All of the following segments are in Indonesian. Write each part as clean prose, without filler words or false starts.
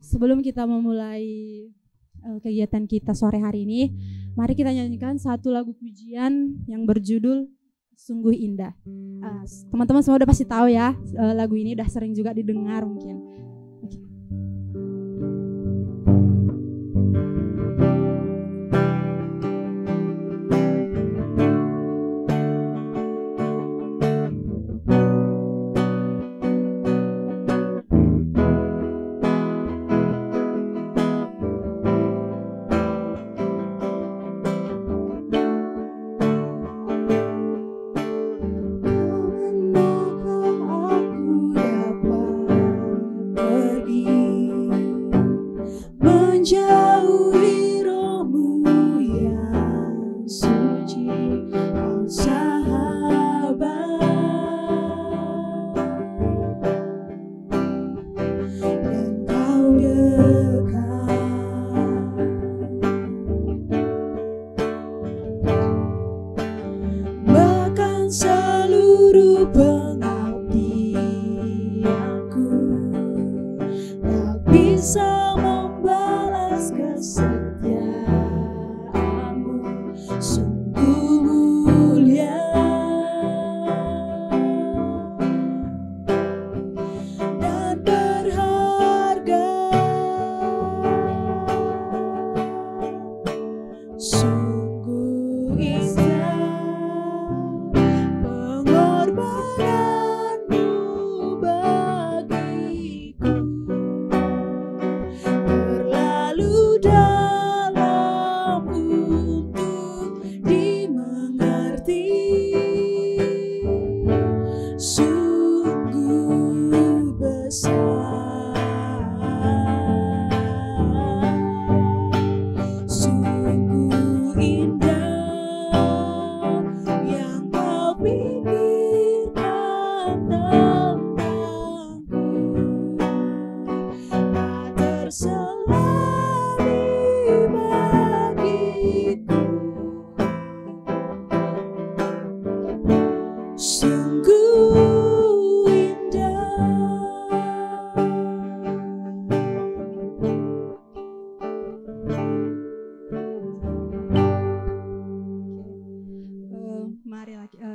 Sebelum kita memulai kegiatan kita sore hari ini, mari kita nyanyikan satu lagu pujian yang berjudul Sungguh Indah. Teman-teman semua udah pasti tahu ya, lagu ini udah sering juga didengar mungkin. Okay.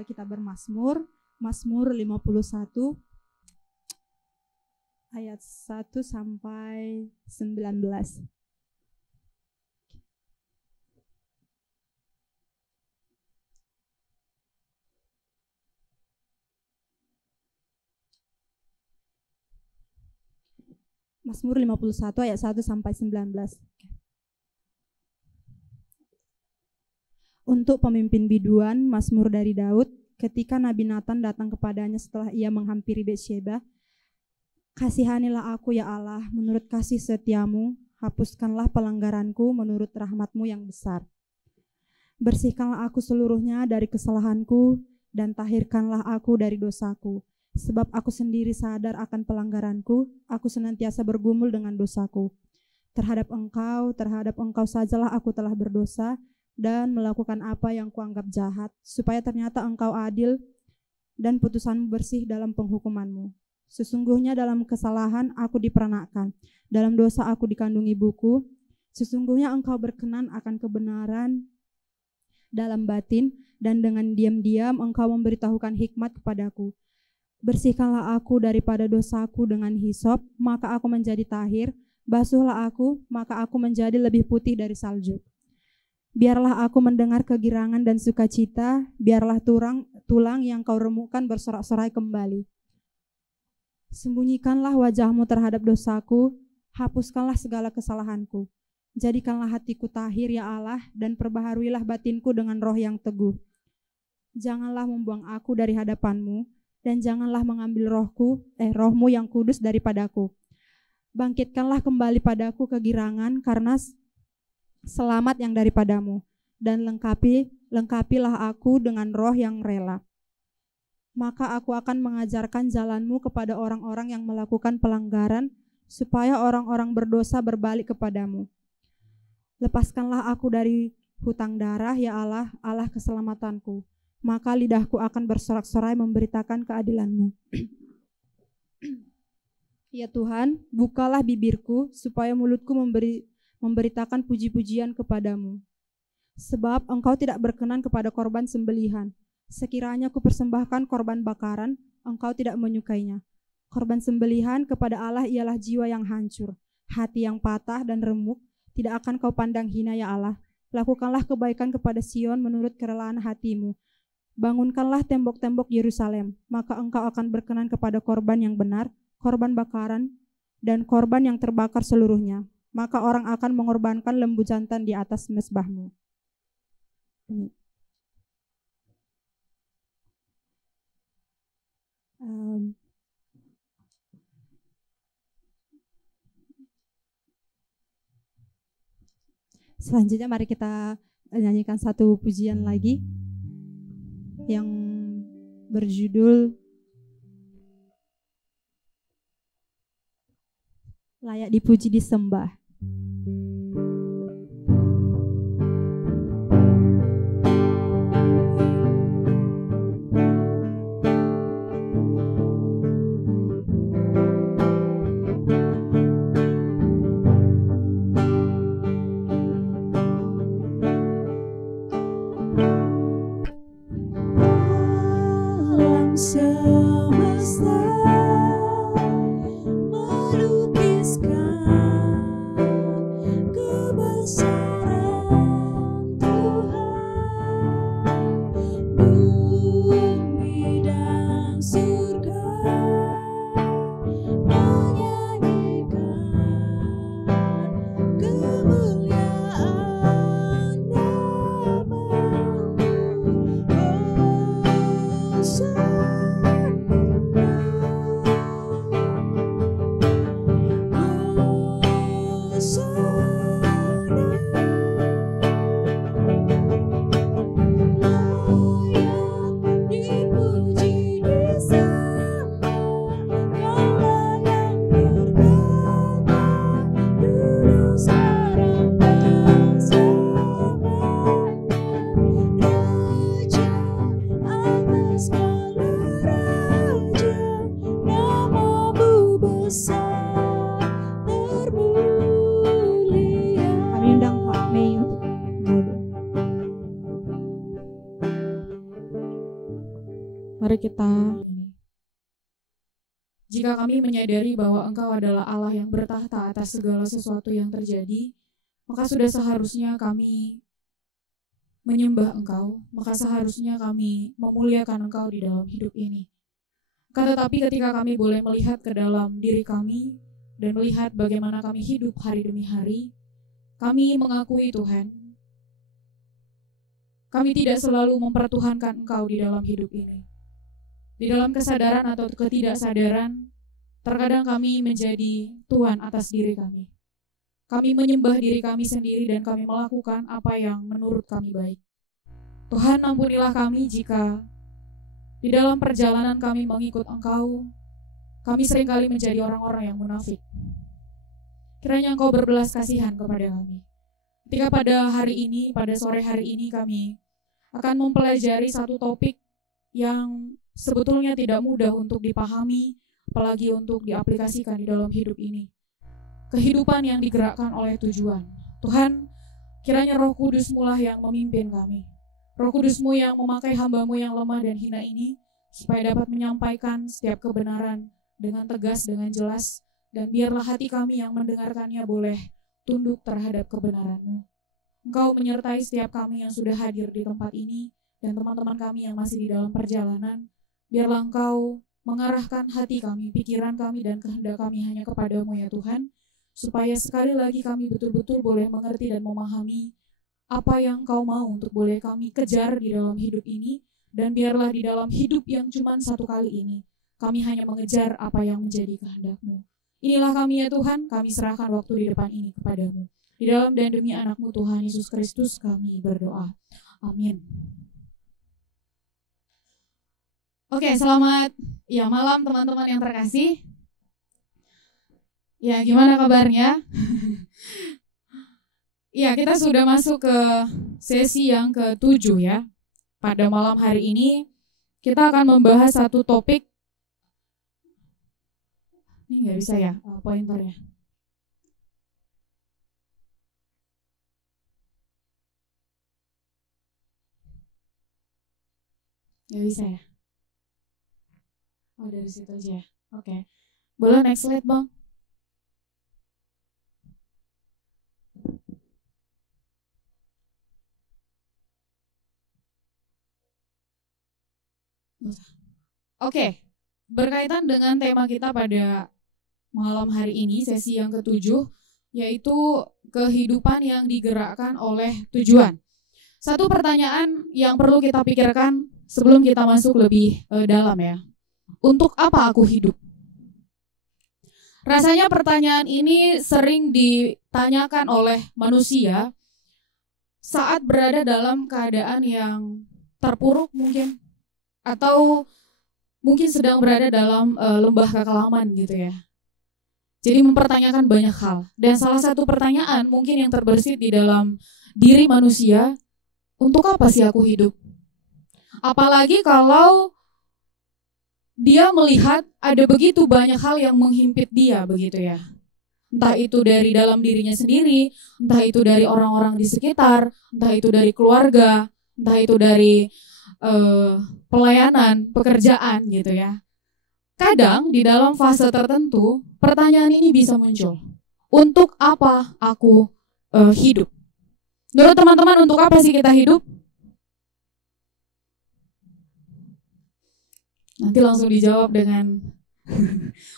Kita Mazmur 51 ayat 1 sampai 19. Mazmur 51 ayat 1 sampai 19. Untuk pemimpin biduan, Mazmur dari Daud. Ketika Nabi Nathan datang kepadanya setelah ia menghampiri Betsyeba, kasihanilah aku ya Allah, menurut kasih setiamu, hapuskanlah pelanggaranku menurut rahmatmu yang besar. Bersihkanlah aku seluruhnya dari kesalahanku, dan tahirkanlah aku dari dosaku. Sebab aku sendiri sadar akan pelanggaranku, aku senantiasa bergumul dengan dosaku. Terhadap engkau sajalah aku telah berdosa, dan melakukan apa yang kuanggap jahat, supaya ternyata engkau adil dan putusanmu bersih dalam penghukumanmu. Sesungguhnya dalam kesalahan aku diperanakkan, dalam dosa aku dikandung ibuku. Sesungguhnya engkau berkenan akan kebenaran dalam batin, dan dengan diam-diam engkau memberitahukan hikmat kepadaku. Bersihkanlah aku daripada dosaku dengan hisop, maka aku menjadi tahir. Basuhlah aku, maka aku menjadi lebih putih dari salju. Biarlah aku mendengar kegirangan dan sukacita, biarlah tulang yang kau remukkan bersorak-sorai kembali. Sembunyikanlah wajahmu terhadap dosaku, hapuskanlah segala kesalahanku. Jadikanlah hatiku tahir ya Allah, dan perbaharuilah batinku dengan roh yang teguh. Janganlah membuang aku dari hadapanmu, dan janganlah mengambil rohmu yang kudus daripadaku. Bangkitkanlah kembali padaku kegirangan karena selamat yang daripadamu, dan lengkapilah aku dengan roh yang rela. Maka aku akan mengajarkan jalanmu kepada orang-orang yang melakukan pelanggaran, supaya orang-orang berdosa berbalik kepadamu. Lepaskanlah aku dari hutang darah, ya Allah, Allah keselamatanku. Maka lidahku akan bersorak-sorai memberitakan keadilanmu. Ya Tuhan, bukalah bibirku supaya mulutku memberitakan puji-pujian kepadamu. Sebab Engkau tidak berkenan kepada korban sembelihan. Sekiranya ku persembahkan korban bakaran, Engkau tidak menyukainya. Korban sembelihan kepada Allah ialah jiwa yang hancur, hati yang patah dan remuk, tidak akan kau pandang hina ya Allah. Lakukanlah kebaikan kepada Sion menurut kerelaan hatimu. Bangunkanlah tembok-tembok Yerusalem, maka Engkau akan berkenan kepada korban yang benar, korban bakaran, dan korban yang terbakar seluruhnya. Maka orang akan mengorbankan lembu jantan di atas mezbahmu. Selanjutnya mari kita nyanyikan satu pujian lagi yang berjudul Layak Dipuji Disembah. Semesta melukiskan kebesaran Tuhan, bumi dan surga menyanyikan kemuliaan nama-Mu. Mari kita, jika kami menyadari bahwa Engkau adalah Allah yang bertahta atas segala sesuatu yang terjadi, maka sudah seharusnya kami menyembah Engkau, maka seharusnya kami memuliakan Engkau di dalam hidup ini. Tetapi ketika kami boleh melihat ke dalam diri kami dan melihat bagaimana kami hidup hari demi hari, kami mengakui Tuhan, kami tidak selalu mempertuhankan Engkau di dalam hidup ini. Di dalam kesadaran atau ketidaksadaran, terkadang kami menjadi Tuhan atas diri kami. Kami menyembah diri kami sendiri dan kami melakukan apa yang menurut kami baik. Tuhan, ampunilah kami jika di dalam perjalanan kami mengikut Engkau, kami seringkali menjadi orang-orang yang munafik. Kiranya Engkau berbelas kasihan kepada kami. Ketika pada hari ini, pada sore hari ini kami akan mempelajari satu topik yang sebetulnya tidak mudah untuk dipahami, apalagi untuk diaplikasikan di dalam hidup ini. Kehidupan yang digerakkan oleh tujuan. Tuhan, kiranya Roh Kudus-Mu lah yang memimpin kami. Roh Kudus-Mu yang memakai hamba-Mu yang lemah dan hina ini, supaya dapat menyampaikan setiap kebenaran dengan tegas, dengan jelas, dan biarlah hati kami yang mendengarkannya boleh tunduk terhadap kebenaran-Mu. Engkau menyertai setiap kami yang sudah hadir di tempat ini, dan teman-teman kami yang masih di dalam perjalanan. Biarlah Engkau mengarahkan hati kami, pikiran kami, dan kehendak kami hanya kepadamu ya Tuhan, supaya sekali lagi kami betul-betul boleh mengerti dan memahami apa yang Engkau mau untuk boleh kami kejar di dalam hidup ini, dan biarlah di dalam hidup yang cuma satu kali ini, kami hanya mengejar apa yang menjadi kehendak-Mu. Inilah kami ya Tuhan, kami serahkan waktu di depan ini kepadamu. Di dalam dan demi anak-Mu Tuhan Yesus Kristus kami berdoa. Amin. Oke, selamat malam teman-teman yang terkasih. Ya, gimana kabarnya? Ya, kita sudah masuk ke sesi yang ke-7 ya. Pada malam hari ini kita akan membahas satu topik Ini nggak bisa ya pointernya. Nggak bisa ya. Oh, dari situ aja ya. Oke. Boleh next slide, Bang? Oke. Berkaitan dengan tema kita pada malam hari ini, sesi yang ke-7, yaitu kehidupan yang digerakkan oleh tujuan. Satu pertanyaan yang perlu kita pikirkan sebelum kita masuk lebih dalam ya. Untuk apa aku hidup? Rasanya pertanyaan ini sering ditanyakan oleh manusia saat berada dalam keadaan yang terpuruk mungkin, atau mungkin sedang berada dalam lembah kekelaman gitu ya. Jadi mempertanyakan banyak hal. Dan salah satu pertanyaan mungkin yang terbersit di dalam diri manusia, untuk apa sih aku hidup? Apalagi kalau dia melihat ada begitu banyak hal yang menghimpit dia begitu ya. Entah itu dari dalam dirinya sendiri, entah itu dari orang-orang di sekitar, entah itu dari keluarga, entah itu dari pelayanan, pekerjaan gitu ya. Kadang di dalam fase tertentu, pertanyaan ini bisa muncul. Untuk apa aku hidup? Menurut teman-teman, untuk apa sih kita hidup? Nanti langsung dijawab dengan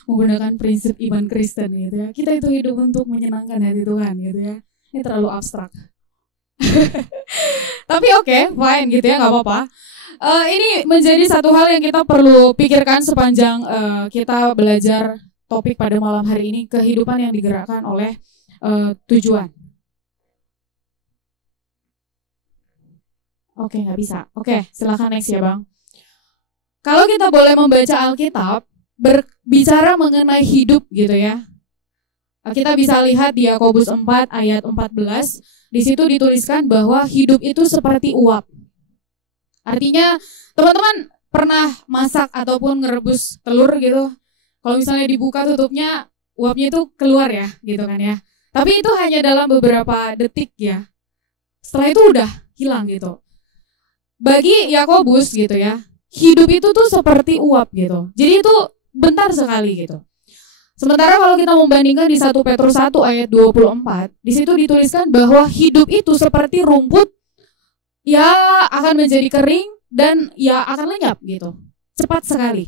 menggunakan prinsip iman Kristen gitu ya. Kita itu hidup untuk menyenangkan hati Tuhan gitu ya. Ini terlalu abstrak. Tapi oke, fine gitu ya, nggak apa-apa. Ini menjadi satu hal yang kita perlu pikirkan sepanjang kita belajar topik pada malam hari ini, kehidupan yang digerakkan oleh tujuan. Oke, nggak bisa. Oke, silakan next ya Bang. Kalau kita boleh membaca Alkitab, berbicara mengenai hidup gitu ya. Kita bisa lihat di Yakobus 4 ayat 14, di situ dituliskan bahwa hidup itu seperti uap. Artinya teman-teman pernah masak ataupun ngerebus telur gitu. Kalau misalnya dibuka tutupnya, uapnya itu keluar ya gitu kan ya. Tapi itu hanya dalam beberapa detik ya. Setelah itu udah hilang gitu. Bagi Yakobus gitu ya, hidup itu tuh seperti uap gitu. Jadi itu bentar sekali gitu. Sementara kalau kita membandingkan di 1 Petrus 1 ayat 24, di situ dituliskan bahwa hidup itu seperti rumput ya akan menjadi kering dan ya akan lenyap gitu. Cepat sekali.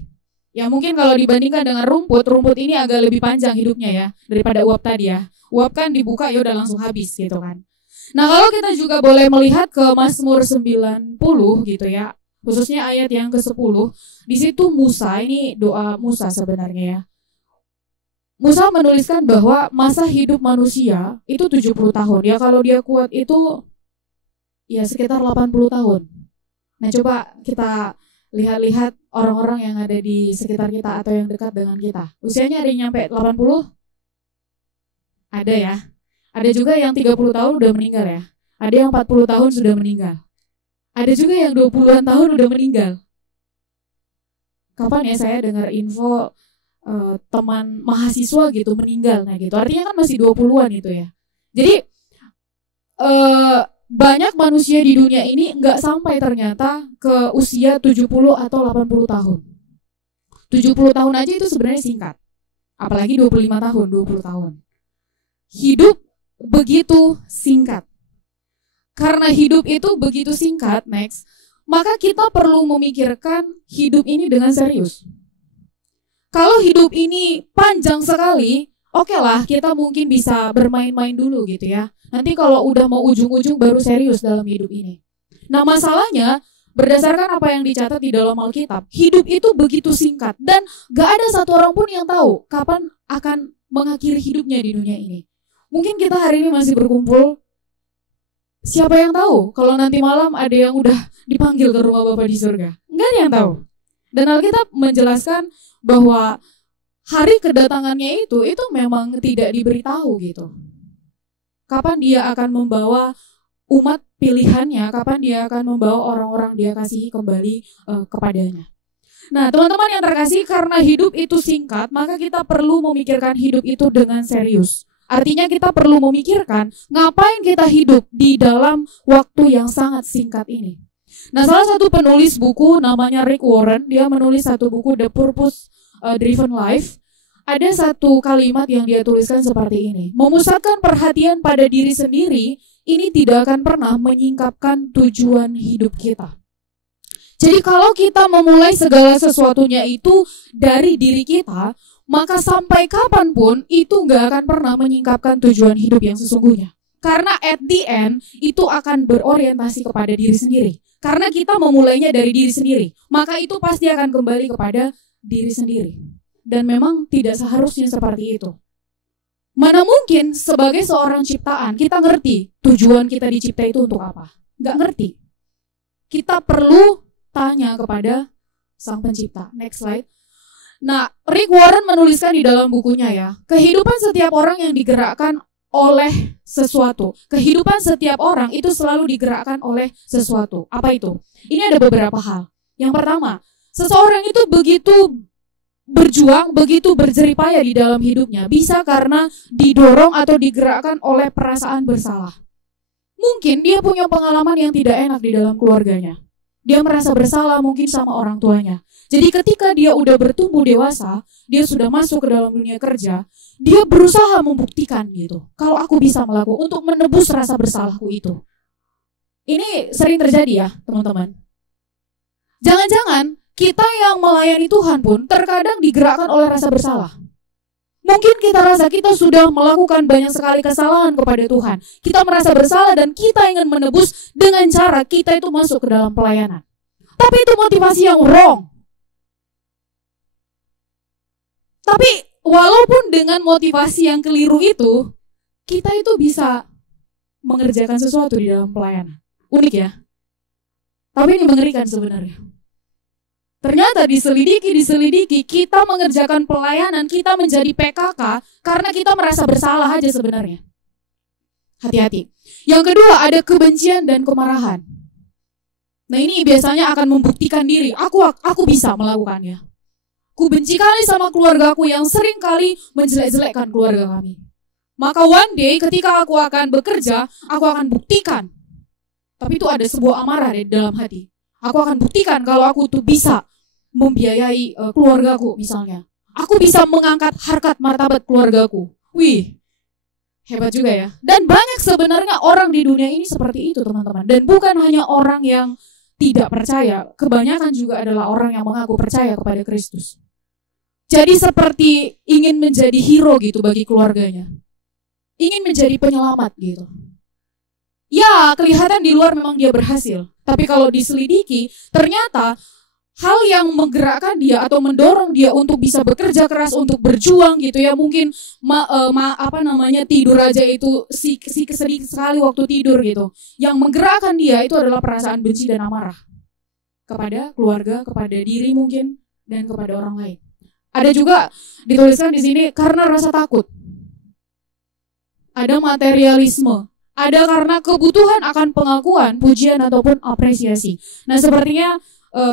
Ya mungkin kalau dibandingkan dengan rumput ini agak lebih panjang hidupnya ya daripada uap tadi ya. Uap kan dibuka ya udah langsung habis gitu kan. Nah, kalau kita juga boleh melihat ke Mazmur 90 gitu ya, khususnya ayat yang ke-10, di situ Musa, ini doa Musa sebenarnya ya. Musa menuliskan bahwa masa hidup manusia itu 70 tahun. Ya kalau dia kuat itu ya sekitar 80 tahun. Nah, coba kita lihat-lihat orang-orang yang ada di sekitar kita atau yang dekat dengan kita. Usianya ada yang nyampe 80? Ada ya. Ada juga yang 30 tahun udah meninggal ya. Ada yang 40 tahun sudah meninggal. Ada juga yang 20-an tahun udah meninggal. Kapan ya saya dengar info teman mahasiswa gitu meninggal, nah gitu. Artinya kan masih 20-an itu ya. Jadi banyak manusia di dunia ini nggak sampai ternyata ke usia 70 atau 80 tahun. 70 tahun aja itu sebenarnya singkat. Apalagi 25 tahun, 20 tahun. Hidup begitu singkat. Karena hidup itu begitu singkat, next, maka kita perlu memikirkan hidup ini dengan serius. Kalau hidup ini panjang sekali, oke lah kita mungkin bisa bermain-main dulu gitu ya. Nanti kalau udah mau ujung-ujung baru serius dalam hidup ini. Nah masalahnya, berdasarkan apa yang dicatat di dalam Alkitab, hidup itu begitu singkat dan gak ada satu orang pun yang tahu kapan akan mengakhiri hidupnya di dunia ini. Mungkin kita hari ini masih berkumpul, siapa yang tahu kalau nanti malam ada yang udah dipanggil ke rumah Bapa di surga? Nggak ada yang tahu. Dan Alkitab menjelaskan bahwa hari kedatangannya itu memang tidak diberitahu gitu. Kapan dia akan membawa umat pilihannya, kapan dia akan membawa orang-orang dia kasihi kembali kepadanya. Nah, teman-teman yang terkasih, karena hidup itu singkat, maka kita perlu memikirkan hidup itu dengan serius. Artinya kita perlu memikirkan ngapain kita hidup di dalam waktu yang sangat singkat ini. Nah, salah satu penulis buku namanya Rick Warren, dia menulis satu buku The Purpose Driven Life. Ada satu kalimat yang dia tuliskan seperti ini: memusatkan perhatian pada diri sendiri, ini tidak akan pernah menyingkapkan tujuan hidup kita. Jadi kalau kita memulai segala sesuatunya itu dari diri kita, maka sampai kapanpun itu nggak akan pernah menyingkapkan tujuan hidup yang sesungguhnya. Karena at the end itu akan berorientasi kepada diri sendiri. Karena kita memulainya dari diri sendiri, maka itu pasti akan kembali kepada diri sendiri. Dan memang tidak seharusnya seperti itu. Mana mungkin sebagai seorang ciptaan kita ngerti tujuan kita dicipta itu untuk apa? Nggak ngerti. Kita perlu tanya kepada Sang Pencipta. Next slide. Nah, Rick Warren menuliskan di dalam bukunya ya, kehidupan setiap orang yang digerakkan oleh sesuatu. Kehidupan setiap orang itu selalu digerakkan oleh sesuatu. Apa itu? Ini ada beberapa hal. Yang pertama, seseorang itu begitu berjuang, begitu berjeripaya di dalam hidupnya, bisa karena didorong atau digerakkan oleh perasaan bersalah. Mungkin dia punya pengalaman yang tidak enak di dalam keluarganya. Dia merasa bersalah mungkin sama orang tuanya. Jadi ketika dia udah bertumbuh dewasa, dia sudah masuk ke dalam dunia kerja, dia berusaha membuktikan gitu, kalau aku bisa melakukan untuk menebus rasa bersalahku itu. Ini sering terjadi ya teman-teman. Jangan-jangan kita yang melayani Tuhan pun terkadang digerakkan oleh rasa bersalah. Mungkin kita rasa kita sudah melakukan banyak sekali kesalahan kepada Tuhan. Kita merasa bersalah dan kita ingin menebus dengan cara kita itu masuk ke dalam pelayanan. Tapi itu motivasi yang wrong. Tapi walaupun dengan motivasi yang keliru itu, kita itu bisa mengerjakan sesuatu di dalam pelayanan. Unik ya. Tapi ini mengerikan sebenarnya. Ternyata diselidiki, kita mengerjakan pelayanan, kita menjadi PKK karena kita merasa bersalah aja sebenarnya. Hati-hati. Yang kedua, ada kebencian dan kemarahan. Nah, ini biasanya akan membuktikan diri, aku bisa melakukannya. Ku benci kali sama keluargaku yang sering kali menjelek-jelekkan keluarga kami. Maka one day ketika aku akan bekerja, aku akan buktikan. Tapi itu ada sebuah amarah di dalam hati. Aku akan buktikan kalau aku tuh bisa membiayai keluargaku misalnya. Aku bisa mengangkat harkat martabat keluargaku. Wih, hebat juga ya. Dan banyak sebenarnya orang di dunia ini seperti itu teman-teman. Dan bukan hanya orang yang tidak percaya, kebanyakan juga adalah orang yang mengaku percaya kepada Kristus. Jadi seperti ingin menjadi hero gitu bagi keluarganya. Ingin menjadi penyelamat gitu. Ya, kelihatan di luar memang dia berhasil. Tapi kalau diselidiki, ternyata hal yang menggerakkan dia atau mendorong dia untuk bisa bekerja keras, untuk berjuang gitu ya. Mungkin tidur aja itu sedih sekali waktu tidur gitu. Yang menggerakkan dia itu adalah perasaan benci dan amarah. Kepada keluarga, kepada diri mungkin, dan kepada orang lain. Ada juga dituliskan di sini karena rasa takut. Ada materialisme. Ada karena kebutuhan akan pengakuan, pujian ataupun apresiasi. Nah, sepertinya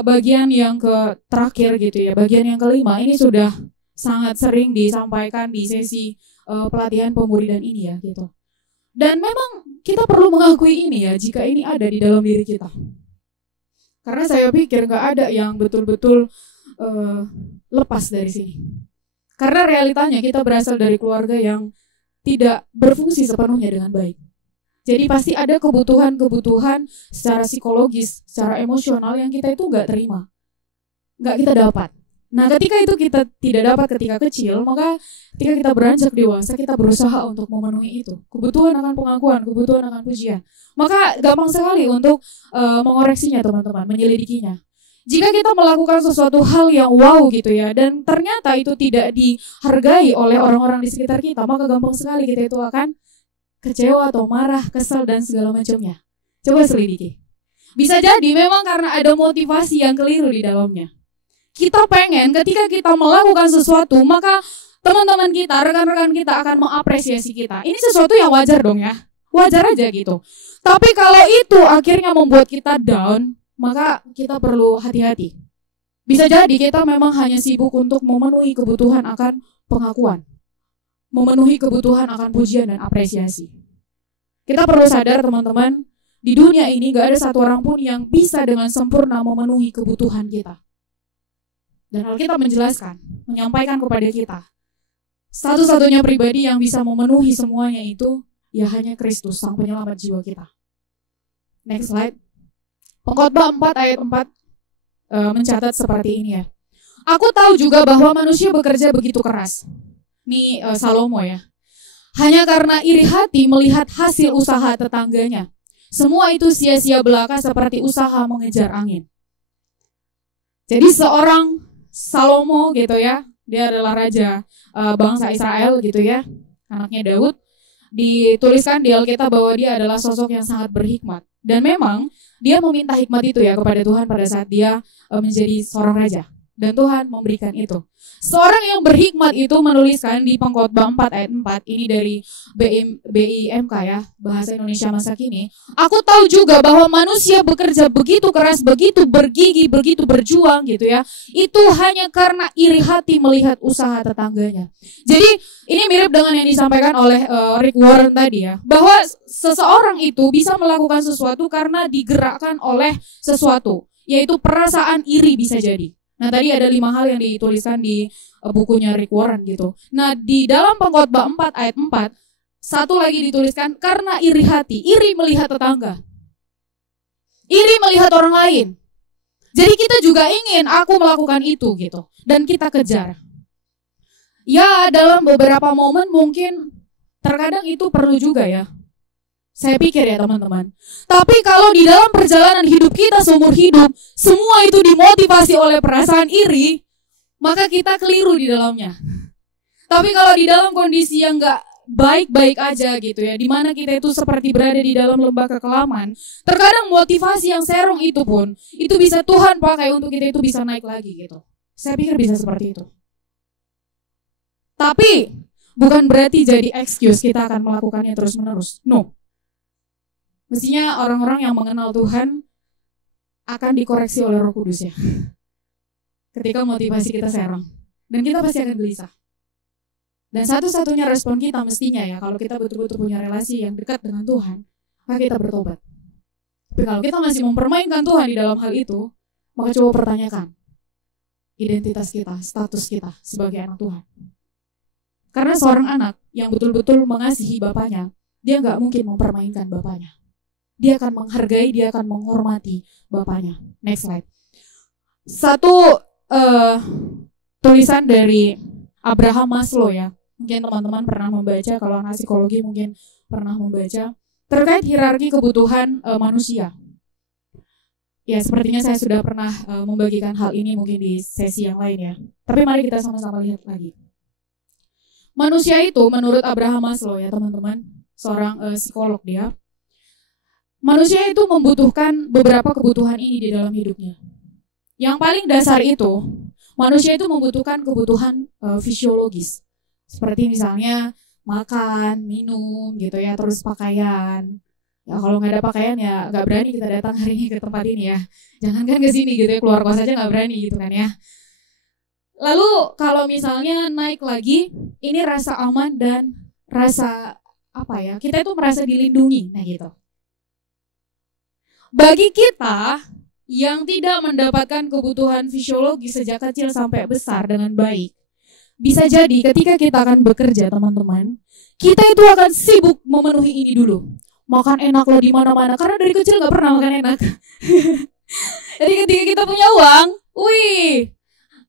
bagian yang terakhir gitu ya, bagian yang kelima ini sudah sangat sering disampaikan di sesi pelatihan pemuridan ini ya gitu. Dan memang kita perlu mengakui ini ya, jika ini ada di dalam diri kita. Karena saya pikir nggak ada yang betul-betul lepas dari sini. Karena realitanya kita berasal dari keluarga yang tidak berfungsi sepenuhnya dengan baik. Jadi pasti ada kebutuhan-kebutuhan secara psikologis, secara emosional yang kita itu nggak terima, nggak kita dapat. Nah, ketika itu kita tidak dapat ketika kecil, maka ketika kita beranjak dewasa, kita berusaha untuk memenuhi itu. Kebutuhan akan pengakuan, kebutuhan akan pujian. Maka gampang sekali untuk mengoreksinya teman-teman, menyelidikinya. Jika kita melakukan sesuatu hal yang wow gitu ya, dan ternyata itu tidak dihargai oleh orang-orang di sekitar kita, maka gampang sekali kita itu akan kecewa atau marah, kesal, dan segala macamnya. Coba selidiki. Bisa jadi memang karena ada motivasi yang keliru di dalamnya. Kita pengen ketika kita melakukan sesuatu, maka teman-teman kita, rekan-rekan kita akan mengapresiasi kita. Ini sesuatu yang wajar dong ya. Wajar aja gitu. Tapi kalau itu akhirnya membuat kita down, maka kita perlu hati-hati. Bisa jadi kita memang hanya sibuk untuk memenuhi kebutuhan akan pengakuan, memenuhi kebutuhan akan pujian dan apresiasi. Kita perlu sadar teman-teman, di dunia ini gak ada satu orang pun yang bisa dengan sempurna memenuhi kebutuhan kita. Dan Alkitab menjelaskan, menyampaikan kepada kita, satu-satunya pribadi yang bisa memenuhi semuanya itu, ya hanya Kristus, Sang Penyelamat jiwa kita. Next slide. Pengkhotbah 4 ayat 4 mencatat seperti ini ya. Aku tahu juga bahwa manusia bekerja begitu keras. Ini Salomo ya. Hanya karena iri hati melihat hasil usaha tetangganya. Semua itu sia-sia belaka seperti usaha mengejar angin. Jadi seorang Salomo gitu ya, dia adalah raja bangsa Israel gitu ya, anaknya Daud. Dituliskan di Alkitab bahwa dia adalah sosok yang sangat berhikmat. Dan memang dia meminta hikmat itu ya kepada Tuhan pada saat dia menjadi seorang raja. Dan Tuhan memberikan itu. Seorang yang berhikmat itu menuliskan di Pengkhotbah 4 ayat 4, ini dari BIMK ya, Bahasa Indonesia Masa Kini. Aku tahu juga bahwa manusia bekerja begitu keras, begitu bergigi, begitu berjuang gitu ya. Itu hanya karena iri hati melihat usaha tetangganya. Jadi ini mirip dengan yang disampaikan oleh Rick Warren tadi ya, bahwa seseorang itu bisa melakukan sesuatu karena digerakkan oleh sesuatu, yaitu perasaan iri bisa jadi. Nah tadi ada 5 hal yang dituliskan di bukunya Rick Warren gitu. Nah di dalam Pengkhotbah 4 ayat 4, satu lagi dituliskan karena iri hati, iri melihat tetangga, iri melihat orang lain. Jadi kita juga ingin aku melakukan itu gitu, dan kita kejar. Ya dalam beberapa momen mungkin terkadang itu perlu juga ya. Saya pikir ya teman-teman. Tapi kalau di dalam perjalanan hidup kita seumur hidup, semua itu dimotivasi oleh perasaan iri, maka kita keliru di dalamnya. Tapi kalau di dalam kondisi yang gak baik-baik aja gitu ya, dimana kita itu seperti berada di dalam lembah kekelaman, terkadang motivasi yang serong itu pun, itu bisa Tuhan pakai untuk kita itu bisa naik lagi gitu. Saya pikir bisa seperti itu. Tapi bukan berarti jadi excuse kita akan melakukannya terus-menerus. No. Mestinya orang-orang yang mengenal Tuhan akan dikoreksi oleh Roh Kudus ya. Ketika motivasi kita serong. Dan kita pasti akan gelisah. Dan satu-satunya respon kita mestinya ya, kalau kita betul-betul punya relasi yang dekat dengan Tuhan, maka kita bertobat. Tapi kalau kita masih mempermainkan Tuhan di dalam hal itu, maka coba pertanyakan identitas kita, status kita sebagai anak Tuhan. Karena seorang anak yang betul-betul mengasihi bapaknya, dia gak mungkin mempermainkan bapaknya. Dia akan menghargai, dia akan menghormati bapaknya. Next slide. Satu tulisan dari Abraham Maslow ya. Mungkin teman-teman pernah membaca, kalau anak psikologi mungkin pernah membaca, terkait hierarki kebutuhan manusia. Ya sepertinya saya sudah pernah membagikan hal ini mungkin di sesi yang lain ya. Tapi mari kita sama-sama lihat lagi. Manusia itu menurut Abraham Maslow ya teman-teman, seorang psikolog dia, manusia itu membutuhkan beberapa kebutuhan ini di dalam hidupnya. Yang paling dasar itu, manusia itu membutuhkan kebutuhan fisiologis. Seperti misalnya makan, minum gitu ya, terus pakaian. Ya kalau nggak ada pakaian ya nggak berani kita datang hari ini ke tempat ini ya. Jangankan ke sini gitu ya, keluar kos aja nggak berani gitu kan ya. Lalu kalau misalnya naik lagi, ini rasa aman dan rasa apa ya, kita itu merasa dilindungi, nah gitu. Bagi kita yang tidak mendapatkan kebutuhan fisiologi sejak kecil sampai besar dengan baik, bisa jadi ketika kita akan bekerja teman-teman, kita itu akan sibuk memenuhi ini dulu. Makan enak lah di mana-mana, karena dari kecil gak pernah makan enak. Jadi ketika kita punya uang, wih,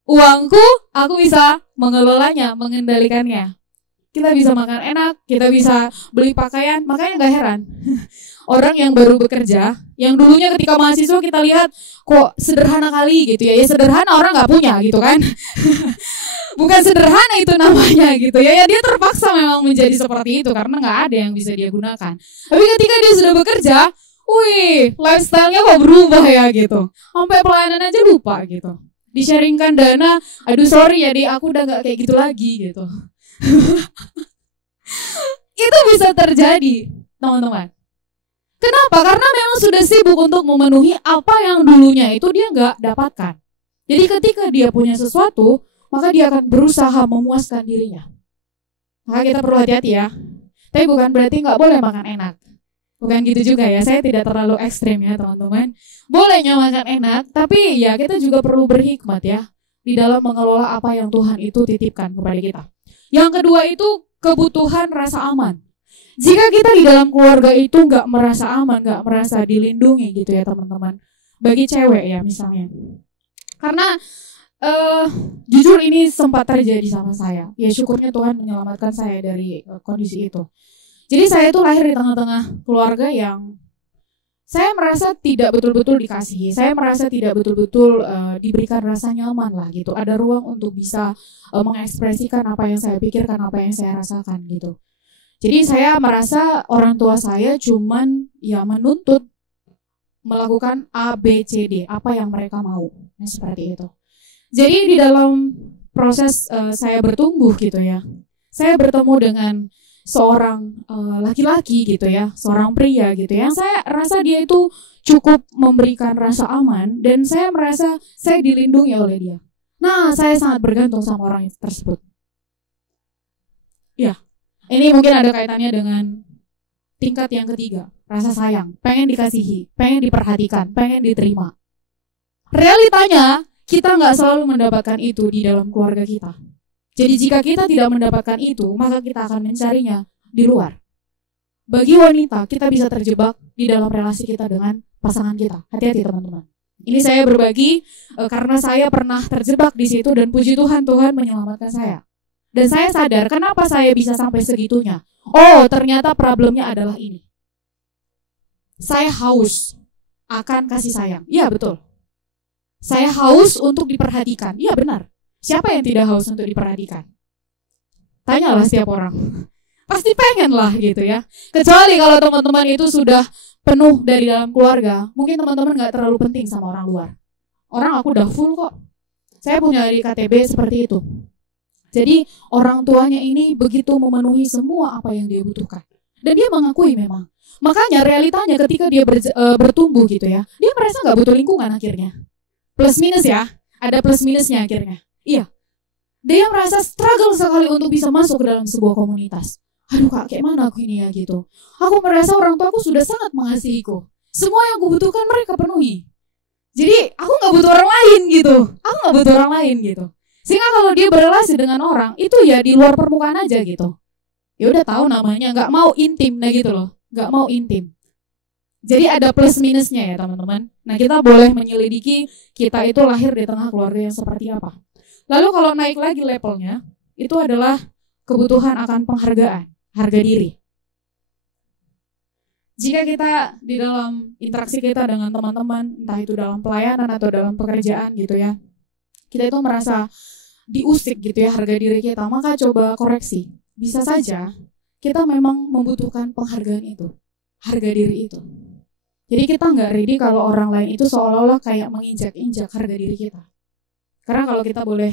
uangku aku bisa mengelolanya, mengendalikannya. Kita bisa makan enak, kita bisa beli pakaian, makanya gak heran. Orang yang baru bekerja, yang dulunya ketika mahasiswa kita lihat kok sederhana kali gitu ya. Ya sederhana orang gak punya gitu kan. Bukan sederhana itu namanya gitu ya. Ya dia terpaksa memang menjadi seperti itu karena gak ada yang bisa dia gunakan. Tapi ketika dia sudah bekerja, wih, lifestyle-nya kok berubah ya gitu. Sampai pelayanan aja lupa gitu. Di-sharingkan dana, aduh sorry ya aku udah gak kayak gitu lagi gitu. Itu bisa terjadi teman-teman. Kenapa? Karena memang sudah sibuk untuk memenuhi apa yang dulunya itu dia nggak dapatkan. Jadi ketika dia punya sesuatu, maka dia akan berusaha memuaskan dirinya. Maka kita perlu hati-hati ya. Tapi bukan berarti nggak boleh makan enak. Bukan gitu juga ya, saya tidak terlalu ekstrim ya teman-teman. Bolehnya makan enak, tapi ya kita juga perlu berhikmat ya di dalam mengelola apa yang Tuhan itu titipkan kepada kita. Yang kedua itu kebutuhan rasa aman. Jika kita di dalam keluarga itu nggak merasa aman, nggak merasa dilindungi gitu ya teman-teman. Bagi cewek ya misalnya. Karena jujur ini sempat terjadi sama saya. Ya syukurnya Tuhan menyelamatkan saya dari kondisi itu. Jadi saya itu lahir di tengah-tengah keluarga yang saya merasa tidak betul-betul dikasihi. Saya merasa tidak betul-betul diberikan rasa nyaman lah gitu. Ada ruang untuk bisa mengekspresikan apa yang saya pikirkan, apa yang saya rasakan gitu. Jadi saya merasa orang tua saya cuman ya menuntut melakukan A, B, C, D, apa yang mereka mau. Nah, seperti itu. Jadi di dalam proses saya bertumbuh gitu ya, saya bertemu dengan seorang laki-laki gitu ya, seorang pria gitu ya, yang saya rasa dia itu cukup memberikan rasa aman dan saya merasa saya dilindungi oleh dia. Nah, saya sangat bergantung sama orang tersebut. Ya, ini mungkin ada kaitannya dengan tingkat yang ketiga, rasa sayang, pengen dikasihi, pengen diperhatikan, pengen diterima. Realitanya, kita nggak selalu mendapatkan itu di dalam keluarga kita. Jadi jika kita tidak mendapatkan itu, maka kita akan mencarinya di luar. Bagi wanita, kita bisa terjebak di dalam relasi kita dengan pasangan kita. Hati-hati teman-teman. Ini saya berbagi karena saya pernah terjebak di situ dan puji Tuhan, Tuhan menyelamatkan saya. Dan saya sadar kenapa saya bisa sampai segitunya. Oh, ternyata problemnya adalah ini. Saya haus akan kasih sayang. Iya, betul. Saya haus untuk diperhatikan. Iya, benar. Siapa yang tidak haus untuk diperhatikan? Tanyalah setiap orang. Pasti pengen lah gitu ya. Kecuali kalau teman-teman itu sudah penuh dari dalam keluarga, mungkin teman-teman gak terlalu penting sama orang luar. Orang aku udah full kok. Saya punya di KTB seperti itu. Jadi orang tuanya ini begitu memenuhi semua apa yang dia butuhkan. Dan dia mengakui memang. Makanya realitanya ketika dia bertumbuh gitu ya, dia merasa gak butuh lingkungan akhirnya. Plus minus ya, ada plus minusnya akhirnya. Iya, dia merasa struggle sekali untuk bisa masuk ke dalam sebuah komunitas. Aduh kak, kayak mana aku ini ya gitu. Aku merasa orang tua aku sudah sangat mengasihiku. Semua yang aku butuhkan mereka penuhi. Jadi aku gak butuh orang lain gitu. Aku gak butuh orang lain gitu. Sehingga kalau dia berrelasi dengan orang, itu ya di luar permukaan aja gitu. Ya udah tahu namanya, gak mau intim, nah gitu loh. Gak mau intim. Jadi ada plus minusnya ya teman-teman. Nah kita boleh menyelidiki kita itu lahir di tengah keluarga yang seperti apa. Lalu kalau naik lagi levelnya, itu adalah kebutuhan akan penghargaan, harga diri. Jika kita di dalam interaksi kita dengan teman-teman, entah itu dalam pelayanan atau dalam pekerjaan gitu ya, kita itu merasa diusik gitu ya harga diri kita, maka coba koreksi. Bisa saja kita memang membutuhkan penghargaan itu, harga diri itu. Jadi kita nggak ready kalau orang lain itu seolah-olah kayak menginjak-injak harga diri kita. Karena kalau kita boleh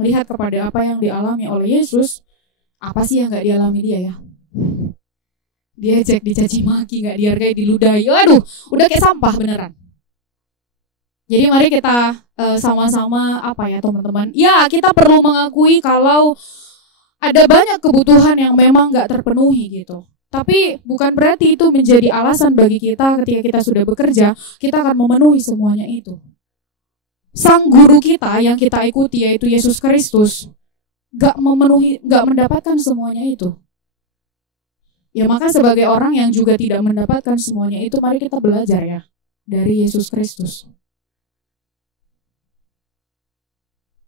melihat kepada apa yang dialami oleh Yesus, apa sih yang nggak dialami dia ya? Dia cek dicaci maki, nggak dihargai, diludahi. Waduh, udah kayak sampah beneran. Jadi mari kita sama-sama apa ya teman-teman? Ya kita perlu mengakui kalau ada banyak kebutuhan yang memang nggak terpenuhi gitu. Tapi bukan berarti itu menjadi alasan bagi kita ketika kita sudah bekerja, kita akan memenuhi semuanya itu. Sang guru kita yang kita ikuti yaitu Yesus Kristus, gak mendapatkan semuanya itu. Ya maka sebagai orang yang juga tidak mendapatkan semuanya itu, mari kita belajar ya dari Yesus Kristus.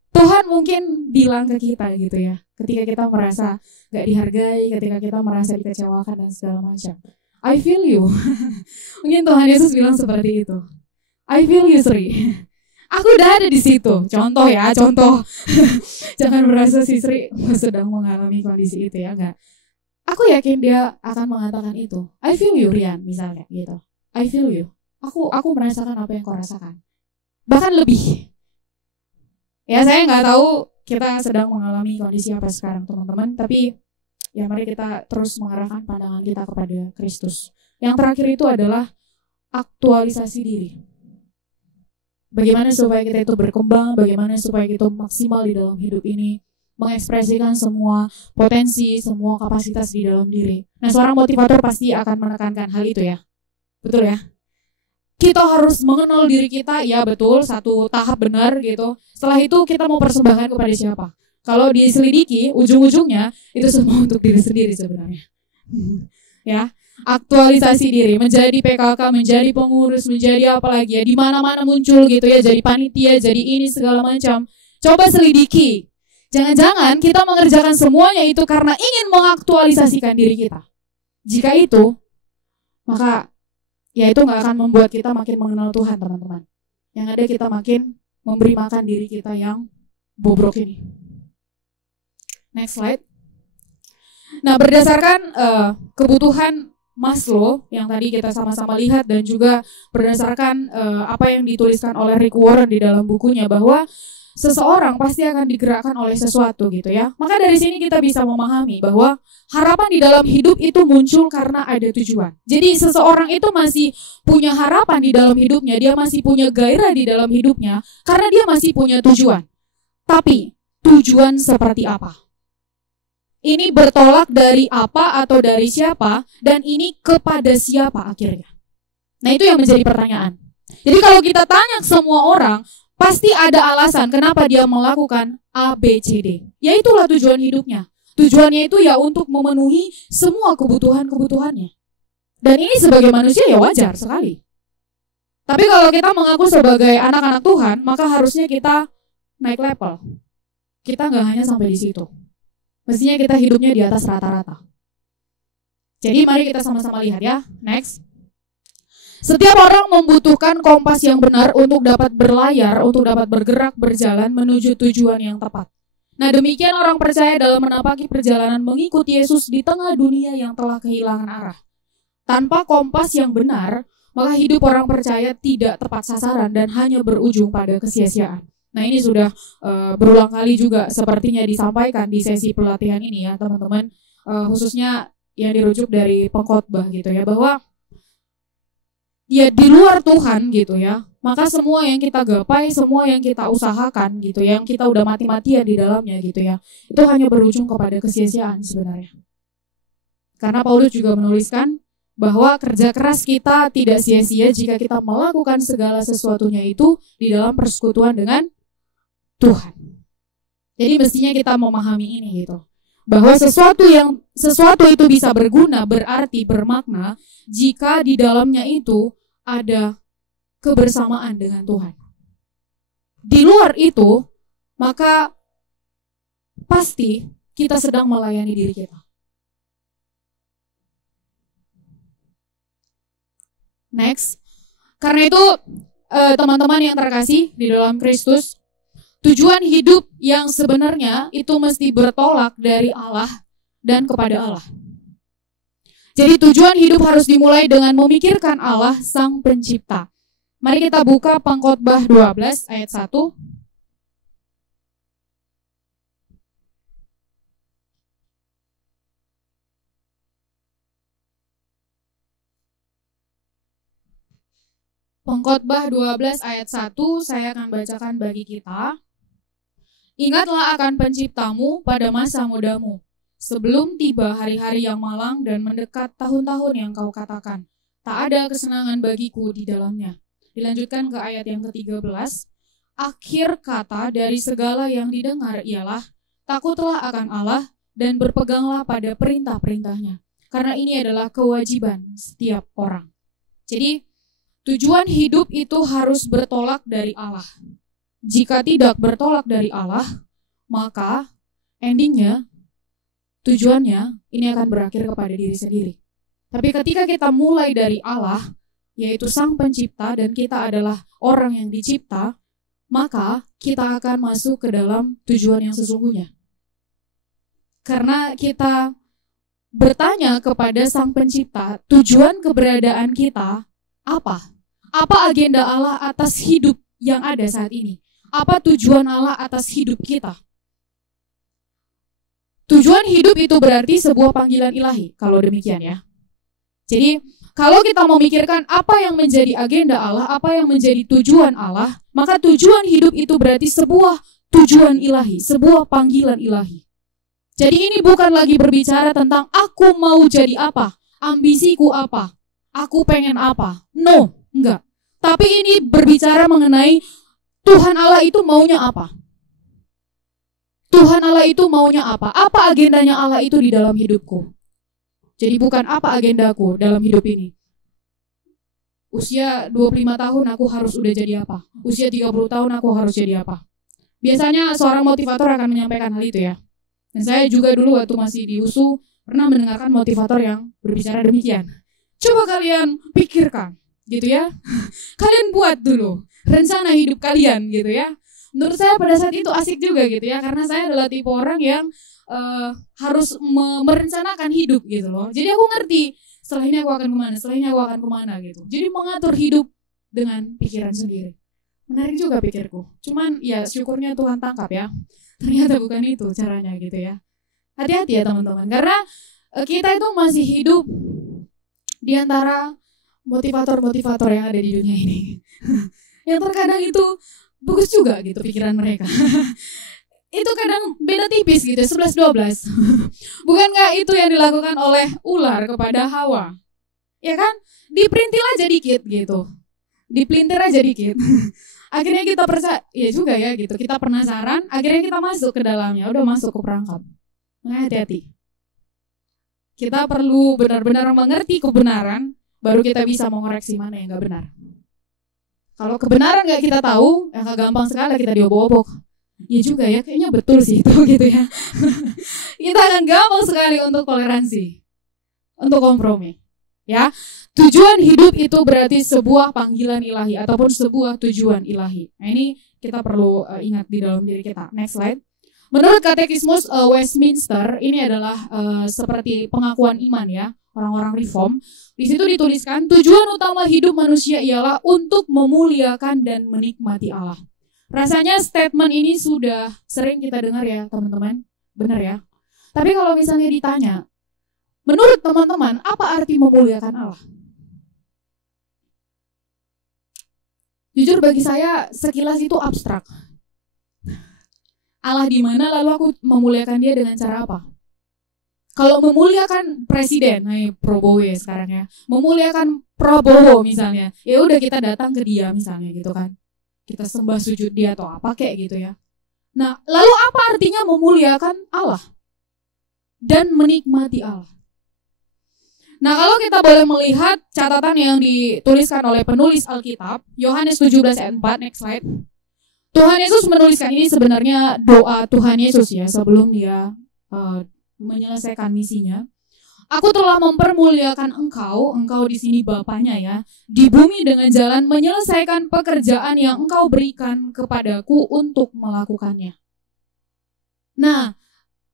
Tuhan mungkin bilang ke kita gitu ya, ketika kita merasa gak dihargai, ketika kita merasa dikecewakan dan segala macam. I feel you. Mungkin Tuhan Yesus bilang seperti itu. I feel you, Sri. Aku udah ada di situ. Contoh ya, contoh. Jangan merasa si Sri sedang mengalami kondisi itu ya, enggak. Aku yakin dia akan mengatakan itu. I feel you, Rian, misalnya gitu. I feel you. Aku merasakan apa yang kau rasakan. Bahkan lebih. Ya saya nggak tahu kita sedang mengalami kondisi apa sekarang teman-teman, tapi ya mari kita terus mengarahkan pandangan kita kepada Kristus. Yang terakhir itu adalah aktualisasi diri. Bagaimana supaya kita itu berkembang, bagaimana supaya kita maksimal di dalam hidup ini, mengekspresikan semua potensi, semua kapasitas di dalam diri. Nah, seorang motivator pasti akan menekankan hal itu ya. Betul ya? Kita harus mengenal diri kita, ya betul, satu tahap benar gitu. Setelah itu kita mau persembahkan kepada siapa? Kalau diselidiki, ujung-ujungnya itu semua untuk diri sendiri sebenarnya. Ya, aktualisasi diri, menjadi PKK, menjadi pengurus, menjadi apa lagi ya, di mana-mana muncul gitu ya, jadi panitia, jadi ini segala macam. Coba selidiki. Jangan-jangan kita mengerjakan semuanya itu karena ingin mengaktualisasikan diri kita. Jika itu, maka ya itu nggak akan membuat kita makin mengenal Tuhan, teman-teman. Yang ada kita makin memberi makan diri kita yang bobrok ini. Next slide. Nah, berdasarkan kebutuhan Maslow yang tadi kita sama-sama lihat dan juga berdasarkan apa yang dituliskan oleh Rick Warren di dalam bukunya bahwa seseorang pasti akan digerakkan oleh sesuatu gitu ya. Maka dari sini kita bisa memahami bahwa harapan di dalam hidup itu muncul karena ada tujuan. Jadi seseorang itu masih punya harapan di dalam hidupnya, dia masih punya gairah di dalam hidupnya karena dia masih punya tujuan. Tapi tujuan seperti apa? Ini bertolak dari apa atau dari siapa, dan ini kepada siapa akhirnya. Nah, itu yang menjadi pertanyaan. Jadi kalau kita tanya semua orang, pasti ada alasan kenapa dia melakukan A, B, C, D. Ya itulah tujuan hidupnya. Tujuannya itu ya untuk memenuhi semua kebutuhan-kebutuhannya. Dan ini sebagai manusia ya wajar sekali. Tapi kalau kita mengaku sebagai anak-anak Tuhan, maka harusnya kita naik level. Kita nggak hanya sampai di situ. Mestinya kita hidupnya di atas rata-rata. Jadi mari kita sama-sama lihat ya. Next. Setiap orang membutuhkan kompas yang benar untuk dapat berlayar, untuk dapat bergerak, berjalan menuju tujuan yang tepat. Nah, demikian orang percaya dalam menapaki perjalanan mengikuti Yesus di tengah dunia yang telah kehilangan arah. Tanpa kompas yang benar, maka hidup orang percaya tidak tepat sasaran dan hanya berujung pada kesia-siaan. Nah, ini sudah berulang kali juga sepertinya disampaikan di sesi pelatihan ini ya teman-teman, khususnya yang dirujuk dari pengkhotbah gitu ya, bahwa ya di luar Tuhan gitu ya, maka semua yang kita gapai, semua yang kita usahakan gitu ya, yang kita udah mati-matian di dalamnya gitu ya, itu hanya berujung kepada kesia-siaan sebenarnya. Karena Paulus juga menuliskan bahwa kerja keras kita tidak sia-sia jika kita melakukan segala sesuatunya itu di dalam persekutuan dengan Tuhan. Jadi mestinya kita memahami ini gitu. Bahwa sesuatu itu bisa berguna, berarti, bermakna jika di dalamnya itu ada kebersamaan dengan Tuhan. Di luar itu, maka pasti kita sedang melayani diri kita. Next. Karena itu teman-teman yang terkasih di dalam Kristus, tujuan hidup yang sebenarnya itu mesti bertolak dari Allah dan kepada Allah. Jadi tujuan hidup harus dimulai dengan memikirkan Allah Sang Pencipta. Mari kita buka Pengkhotbah 12 ayat 1. Pengkhotbah 12 ayat 1 saya akan bacakan bagi kita. Ingatlah akan Penciptamu pada masa mudamu, sebelum tiba hari-hari yang malang dan mendekat tahun-tahun yang kau katakan, tak ada kesenangan bagiku di dalamnya. Dilanjutkan ke ayat yang ke-13. Akhir kata dari segala yang didengar ialah, takutlah akan Allah dan berpeganglah pada perintah-perintahnya, karena ini adalah kewajiban setiap orang. Jadi, tujuan hidup itu harus bertolak dari Allah. Jika tidak bertolak dari Allah, maka endingnya, tujuannya ini akan berakhir kepada diri sendiri. Tapi ketika kita mulai dari Allah, yaitu Sang Pencipta, dan kita adalah orang yang dicipta, maka kita akan masuk ke dalam tujuan yang sesungguhnya. Karena kita bertanya kepada Sang Pencipta, tujuan keberadaan kita apa? Apa agenda Allah atas hidup yang ada saat ini? Apa tujuan Allah atas hidup kita? Tujuan hidup itu berarti sebuah panggilan ilahi, kalau demikian ya. Jadi kalau kita memikirkan apa yang menjadi agenda Allah, apa yang menjadi tujuan Allah, maka tujuan hidup itu berarti sebuah tujuan ilahi, sebuah panggilan ilahi. Jadi ini bukan lagi berbicara tentang aku mau jadi apa, ambisiku apa, aku pengen apa. No, enggak. Tapi ini berbicara mengenai Tuhan Allah itu maunya apa. Tuhan Allah itu maunya apa? Apa agendanya Allah itu di dalam hidupku? Jadi bukan apa agendaku dalam hidup ini. Usia 25 tahun aku harus udah jadi apa? Usia 30 tahun aku harus jadi apa? Biasanya seorang motivator akan menyampaikan hal itu ya. Dan saya juga dulu waktu masih di USU pernah mendengarkan motivator yang berbicara demikian. Coba kalian pikirkan, gitu ya. Kalian buat dulu rencana hidup kalian, gitu ya. Menurut saya pada saat itu asik juga gitu ya. Karena saya adalah tipe orang yang harus merencanakan hidup gitu loh. Jadi aku ngerti setelah ini aku akan kemana, setelah ini aku akan kemana gitu. Jadi mengatur hidup dengan pikiran sendiri. Menarik juga pikirku. Cuman ya syukurnya Tuhan tangkap ya. Ternyata bukan itu caranya gitu ya. Hati-hati ya teman-teman. Karena kita itu masih hidup di antara motivator-motivator yang ada di dunia ini. Yang terkadang itu bagus juga gitu pikiran mereka. Itu kadang beda tipis gitu, 11-12. Bukankah itu yang dilakukan oleh ular kepada Hawa? Ya kan? Diperintil aja dikit gitu. Dipelintir aja dikit. Akhirnya kita percaya, ya juga ya gitu. Kita penasaran, akhirnya kita masuk ke dalamnya, udah masuk ke perangkap. Nah, hati-hati. Kita perlu benar-benar mengerti kebenaran, baru kita bisa mengoreksi mana yang gak benar. Kalau kebenaran gak kita tahu, ya gampang sekali kita diobok-obok. Ya juga ya, kayaknya betul sih itu gitu ya. Kita akan gampang sekali untuk toleransi, untuk kompromi. Ya, tujuan hidup itu berarti sebuah panggilan ilahi ataupun sebuah tujuan ilahi. Nah, ini kita perlu ingat di dalam diri kita. Next slide. Menurut Katekismus Westminster, ini adalah seperti pengakuan iman ya, orang-orang Reform. Di situ dituliskan tujuan utama hidup manusia ialah untuk memuliakan dan menikmati Allah. Rasanya statement ini sudah sering kita dengar ya teman-teman, benar ya. Tapi kalau misalnya ditanya, menurut teman-teman apa arti memuliakan Allah? Jujur bagi saya sekilas itu abstrak. Allah di mana lalu aku memuliakan dia dengan cara apa? Kalau memuliakan presiden, Prabowo ya sekarang ya, memuliakan Prabowo misalnya, ya udah kita datang ke dia misalnya gitu kan. Kita sembah sujud dia atau apa kayak gitu ya. Nah, lalu apa artinya memuliakan Allah dan menikmati Allah? Nah, kalau kita boleh melihat catatan yang dituliskan oleh penulis Alkitab, Yohanes 17 ayat 4, next slide. Tuhan Yesus menuliskan ini sebenarnya doa Tuhan Yesus ya sebelum dia menyelesaikan misinya. Aku telah mempermuliakan engkau di sini Bapaknya ya, di bumi dengan jalan menyelesaikan pekerjaan yang engkau berikan kepadaku untuk melakukannya. Nah,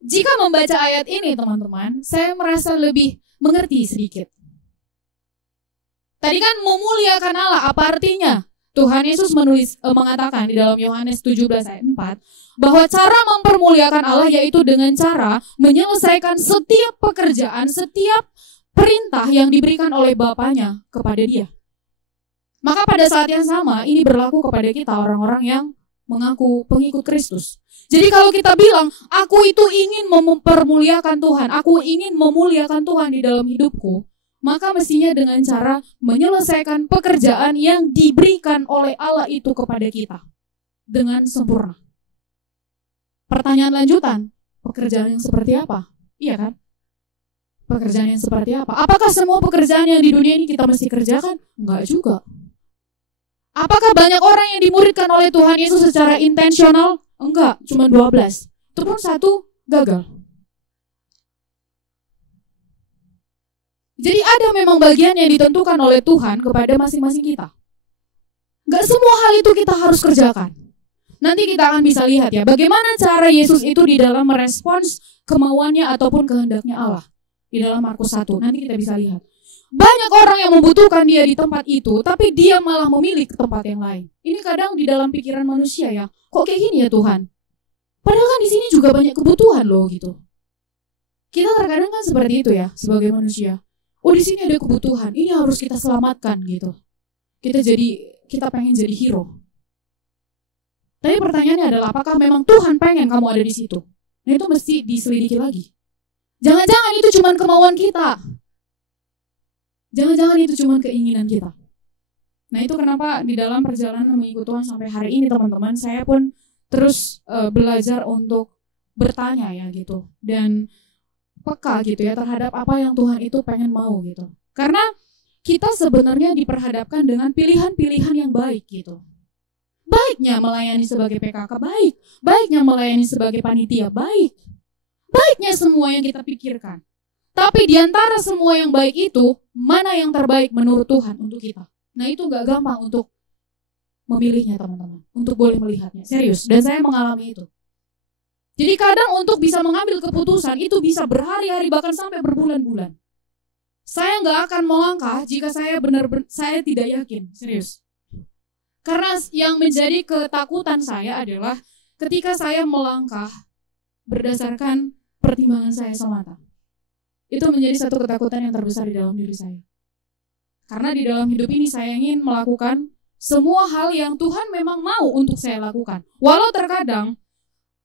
jika membaca ayat ini teman-teman, saya merasa lebih mengerti sedikit. Tadi kan memuliakan Allah, apa artinya? Tuhan Yesus mengatakan di dalam Yohanes 17 ayat 4 bahwa cara mempermuliakan Allah yaitu dengan cara menyelesaikan setiap pekerjaan, setiap perintah yang diberikan oleh Bapaknya kepada dia. Maka pada saat yang sama ini berlaku kepada kita orang-orang yang mengaku pengikut Kristus. Jadi kalau kita bilang, aku itu ingin mempermuliakan Tuhan, aku ingin memuliakan Tuhan di dalam hidupku, maka mestinya dengan cara menyelesaikan pekerjaan yang diberikan oleh Allah itu kepada kita dengan sempurna. Pertanyaan lanjutan, pekerjaan yang seperti apa? Iya kan? Pekerjaan yang seperti apa? Apakah semua pekerjaan yang di dunia ini kita mesti kerjakan? Enggak juga. Apakah banyak orang yang dimuridkan oleh Tuhan Yesus secara intensional? Enggak, cuma 12. Itu pun satu gagal. Jadi ada memang bagian yang ditentukan oleh Tuhan kepada masing-masing kita. Gak semua hal itu kita harus kerjakan. Nanti kita akan bisa lihat ya, bagaimana cara Yesus itu di dalam merespons kemauannya ataupun kehendaknya Allah. Di dalam Markus 1, nanti kita bisa lihat. Banyak orang yang membutuhkan dia di tempat itu, tapi dia malah memilih ke tempat yang lain. Ini kadang di dalam pikiran manusia ya, kok kayak gini ya Tuhan? Padahal kan di sini juga banyak kebutuhan loh gitu. Kita terkadang kan seperti itu ya, sebagai manusia. oh di sini ada kebutuhan, ini harus kita selamatkan gitu. Kita pengen jadi hero. Tapi pertanyaannya adalah apakah memang Tuhan pengen kamu ada di situ? Nah itu mesti diselidiki lagi. Jangan-jangan itu cuma kemauan kita. Jangan-jangan itu cuma keinginan kita. Nah itu kenapa di dalam perjalanan mengikut Tuhan sampai hari ini teman-teman, saya pun terus belajar untuk bertanya ya gitu. Dan peka gitu ya terhadap apa yang Tuhan itu pengen mau gitu. Karena kita sebenarnya diperhadapkan dengan pilihan-pilihan yang baik gitu. Baiknya melayani sebagai PKK baik, baiknya melayani sebagai panitia baik, baiknya semua yang kita pikirkan. Tapi di antara semua yang baik itu, mana yang terbaik menurut Tuhan untuk kita? Nah itu gak gampang untuk memilihnya teman-teman, untuk boleh melihatnya, serius. Dan saya mengalami itu. Jadi kadang untuk bisa mengambil keputusan itu bisa berhari-hari bahkan sampai berbulan-bulan. Saya gak akan melangkah jika saya saya tidak yakin, serius. Karena yang menjadi ketakutan saya adalah ketika saya melangkah berdasarkan pertimbangan saya semata. Itu menjadi satu ketakutan yang terbesar di dalam diri saya. Karena di dalam hidup ini saya ingin melakukan semua hal yang Tuhan memang mau untuk saya lakukan. Walau terkadang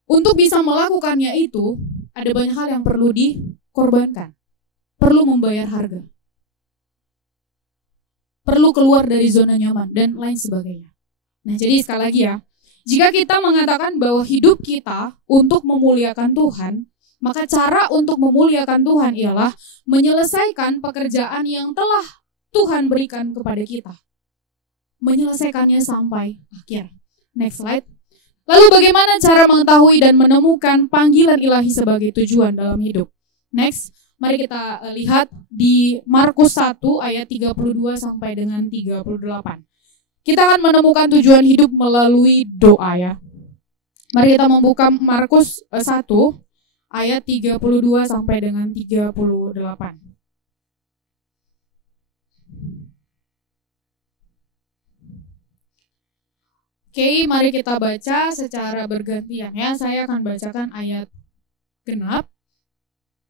untuk bisa melakukannya itu ada banyak hal yang perlu dikorbankan. Perlu membayar harga. Perlu keluar dari zona nyaman dan lain sebagainya. Nah, jadi sekali lagi ya, jika kita mengatakan bahwa hidup kita untuk memuliakan Tuhan, maka cara untuk memuliakan Tuhan ialah menyelesaikan pekerjaan yang telah Tuhan berikan kepada kita. Menyelesaikannya sampai akhir. Next slide. Lalu bagaimana cara mengetahui dan menemukan panggilan ilahi sebagai tujuan dalam hidup? Next. Mari kita lihat di Markus 1 ayat 32 sampai dengan 38. Kita akan menemukan tujuan hidup melalui doa ya. Mari kita membuka Markus 1 ayat 32 sampai dengan 38. Oke, mari kita baca secara bergantian ya. Saya akan bacakan ayat genap.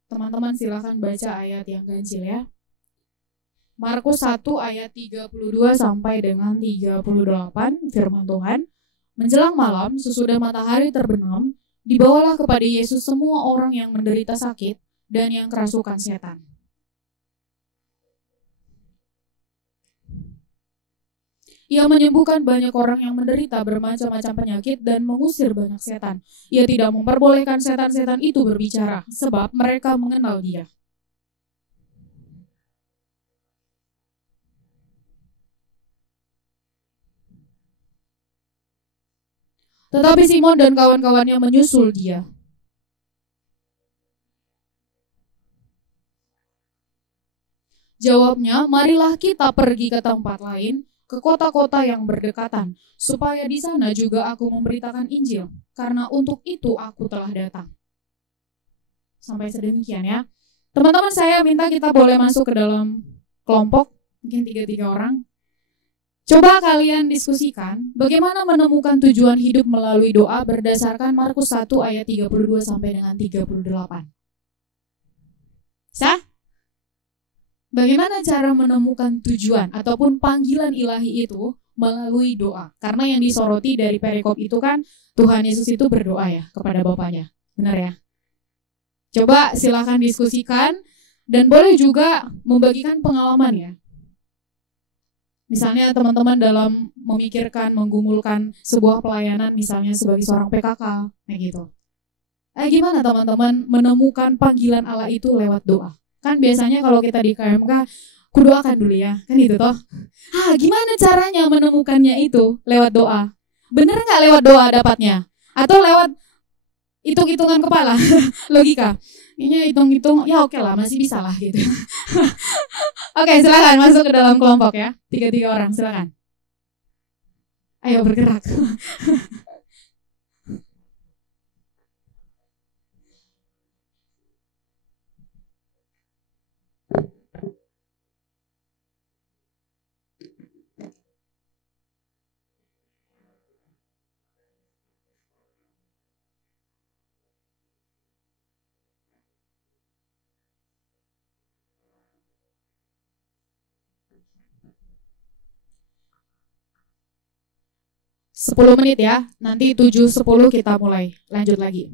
Teman-teman silakan baca ayat yang ganjil ya. Markus 1 ayat 32 sampai dengan 38 firman Tuhan. Menjelang malam sesudah matahari terbenam, dibawalah kepada Yesus semua orang yang menderita sakit dan yang kerasukan setan. Ia menyembuhkan banyak orang yang menderita bermacam-macam penyakit dan mengusir banyak setan. Ia tidak memperbolehkan setan-setan itu berbicara, sebab mereka mengenal Dia. Tetapi Simon dan kawan-kawannya menyusul Dia. Jawabnya, marilah kita pergi ke tempat lain, ke kota-kota yang berdekatan, supaya di sana juga aku memberitakan Injil, karena untuk itu aku telah datang. Sampai sedemikian ya. Teman-teman, saya minta kita boleh masuk ke dalam kelompok, mungkin 3 orang. Coba kalian diskusikan bagaimana menemukan tujuan hidup melalui doa berdasarkan Markus 1 ayat 32 sampai dengan 38. Bisa? Bagaimana cara menemukan tujuan ataupun panggilan ilahi itu melalui doa? Karena yang disoroti dari perikop itu kan Tuhan Yesus itu berdoa ya kepada Bapaknya. Benar ya? Coba silakan diskusikan dan boleh juga membagikan pengalaman ya. Misalnya teman-teman dalam memikirkan, menggumulkan sebuah pelayanan misalnya sebagai seorang PKK, kayak gitu. Gimana teman-teman menemukan panggilan Allah itu lewat doa? Kan biasanya kalau kita di KMK, kudoakan dulu ya, kan itu toh. Gimana caranya menemukannya itu? Lewat doa. Bener nggak lewat doa dapatnya? Atau lewat hitung-hitungan kepala, logika? Ini hitung-hitung, ya oke lah, masih bisa lah gitu. Oke, silakan masuk ke dalam kelompok ya. 3 orang, silakan. Ayo bergerak. 10 menit ya. Nanti 7.10 kita mulai. Lanjut lagi.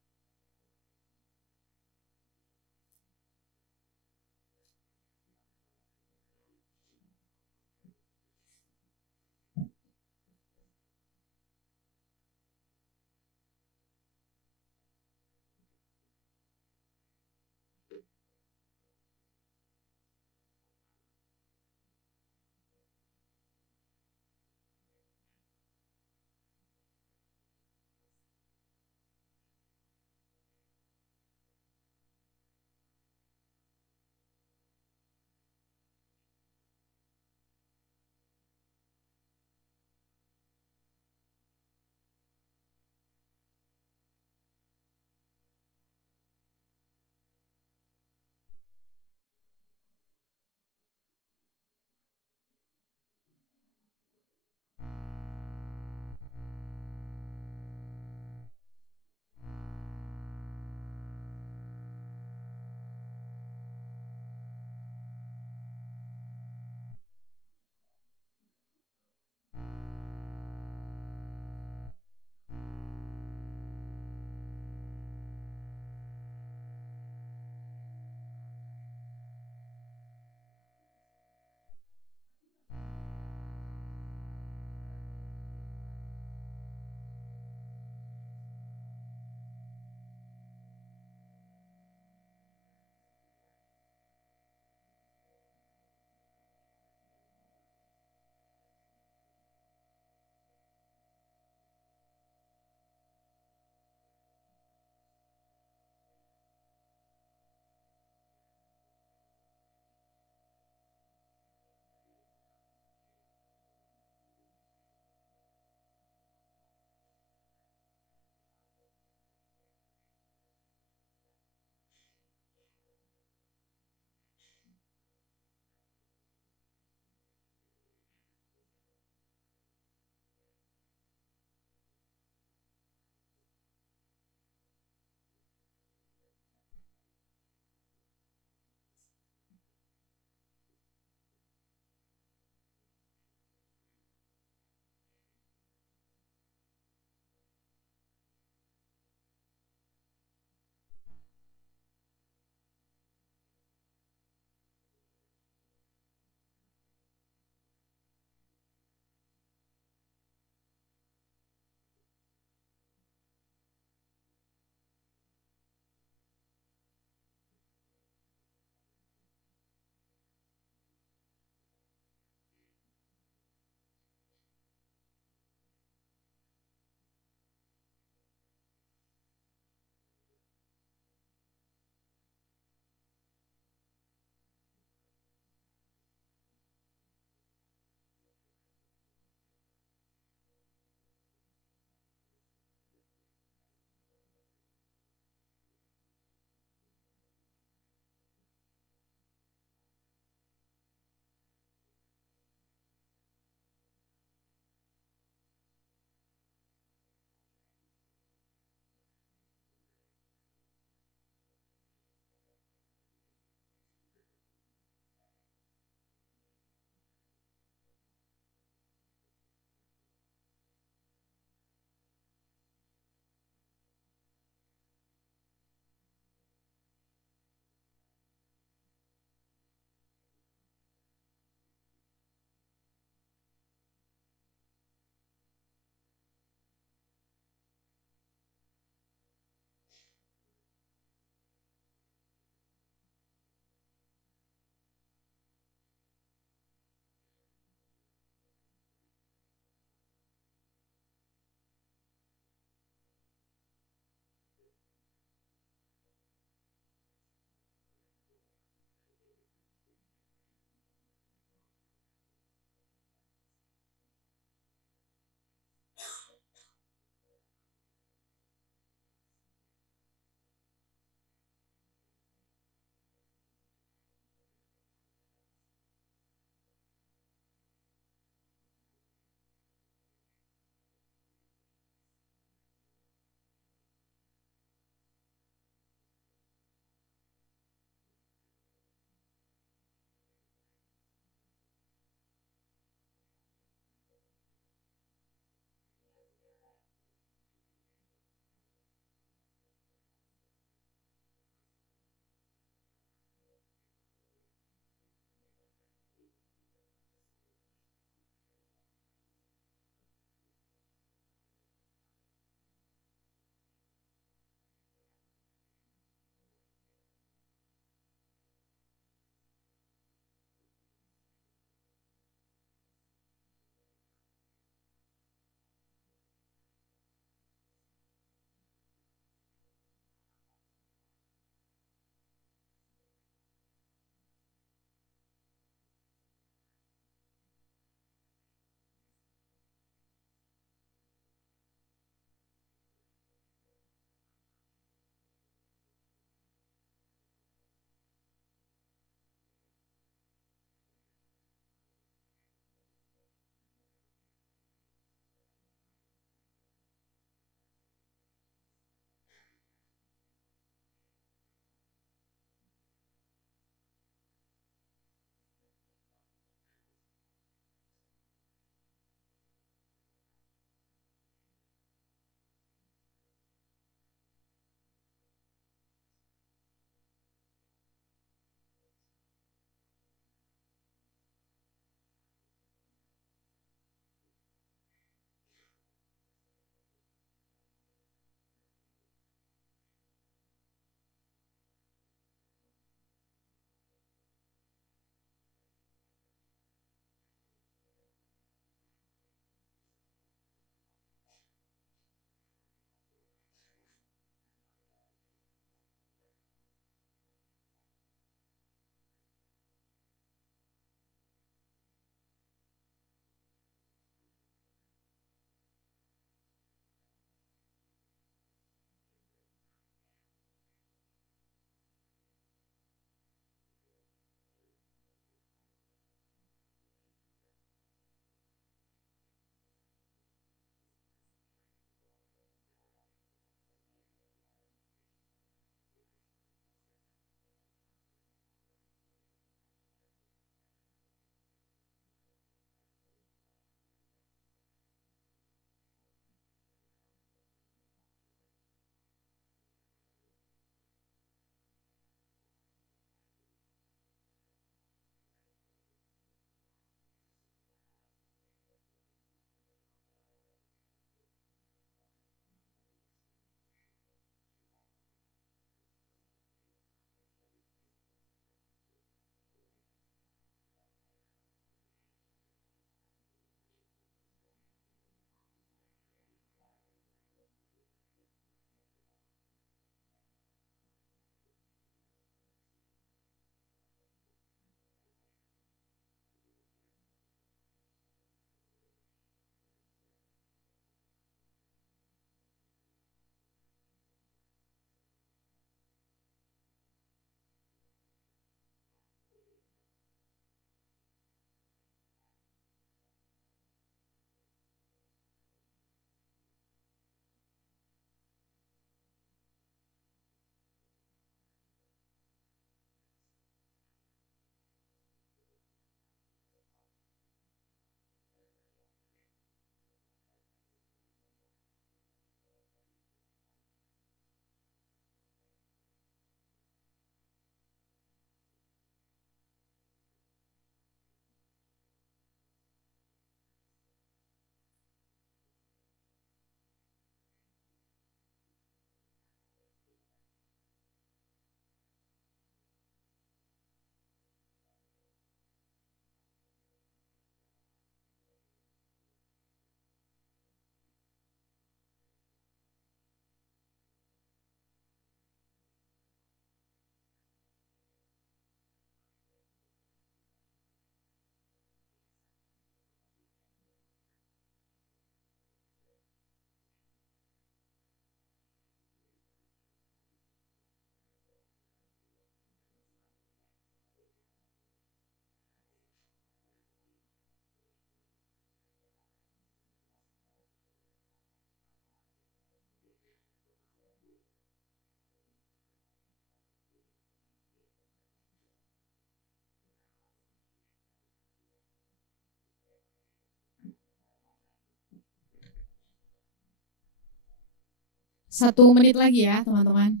1 menit lagi ya teman-teman.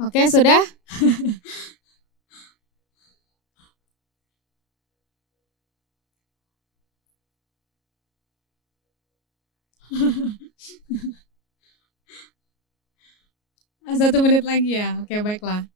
Oke, sudah? Satu menit lagi ya. Oke, baiklah.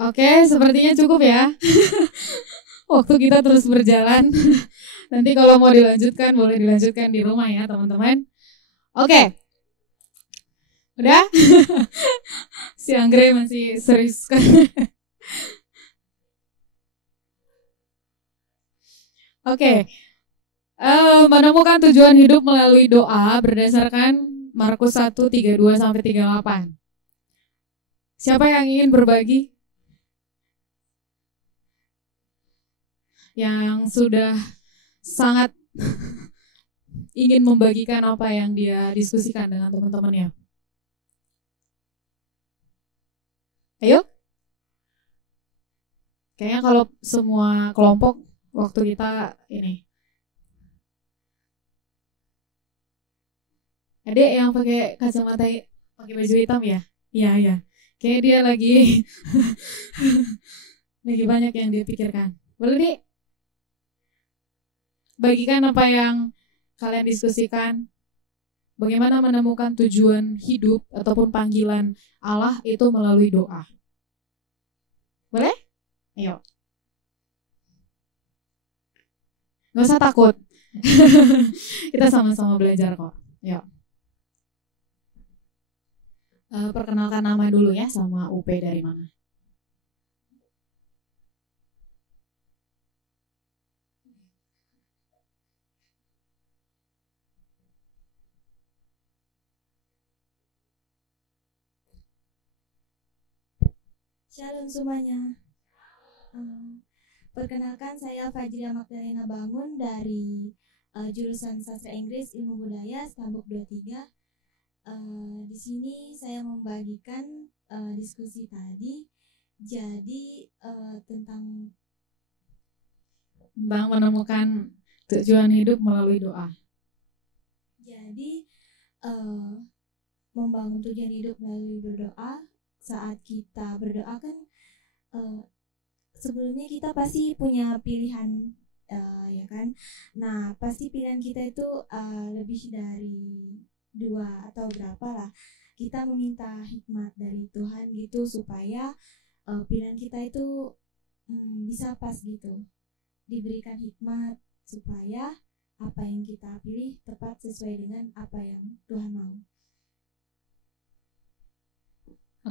Oke, sepertinya cukup ya. Waktu kita terus berjalan. Nanti kalau mau dilanjutkan, boleh dilanjutkan di rumah ya teman-teman. Oke. Udah? Si Anggre masih serius kan? Oke. Menemukan tujuan hidup melalui doa berdasarkan Markus 1:32-38. Siapa yang ingin berbagi? Yang sudah sangat ingin membagikan apa yang dia diskusikan dengan teman-temannya. Ayo. Kayaknya kalau semua kelompok waktu kita ini. Adek yang pakai kacamata, pakai baju hitam ya? Iya, iya. Kayak dia lagi lagi banyak yang dia pikirkan. Boleh, Dek? Bagikan apa yang kalian diskusikan. Bagaimana menemukan tujuan hidup ataupun panggilan Allah itu melalui doa. Boleh? Ayo. Gak usah takut. Kita sama-sama belajar kok. Ayo. Perkenalkan nama dulu ya, sama UP dari mana. Shalom semuanya. Perkenalkan, saya Fajria Magdalena Bangun dari jurusan Sastra Inggris Ilmu Budaya Stambuk 23. Di sini saya membagikan diskusi tadi. Jadi tentang menemukan tujuan hidup melalui doa. Jadi membangun tujuan hidup melalui berdoa. Saat kita berdoa kan sebelumnya kita pasti punya pilihan, ya kan. Nah pasti pilihan kita itu lebih dari 2 atau berapa lah. kita meminta hikmat dari Tuhan gitu supaya pilihan kita itu bisa pas gitu, diberikan hikmat supaya apa yang kita pilih tepat sesuai dengan apa yang Tuhan mau.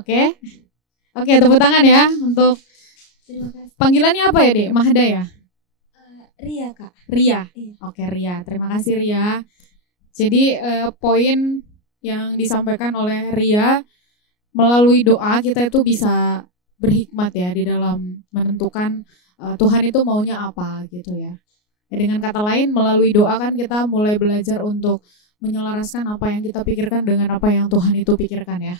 Oke, tepuk tangan ya untuk Terima kasih. panggilannya apa ya, Dek? Mahda ya? Ria, Kak. Ria. Iya. Oke, Ria. Terima kasih, Ria. Jadi poin yang disampaikan oleh Ria, melalui doa kita itu bisa berhikmat ya di dalam menentukan Tuhan itu maunya apa gitu ya. Dengan kata lain, melalui doa kan kita mulai belajar untuk menyelaraskan apa yang kita pikirkan dengan apa yang Tuhan itu pikirkan ya.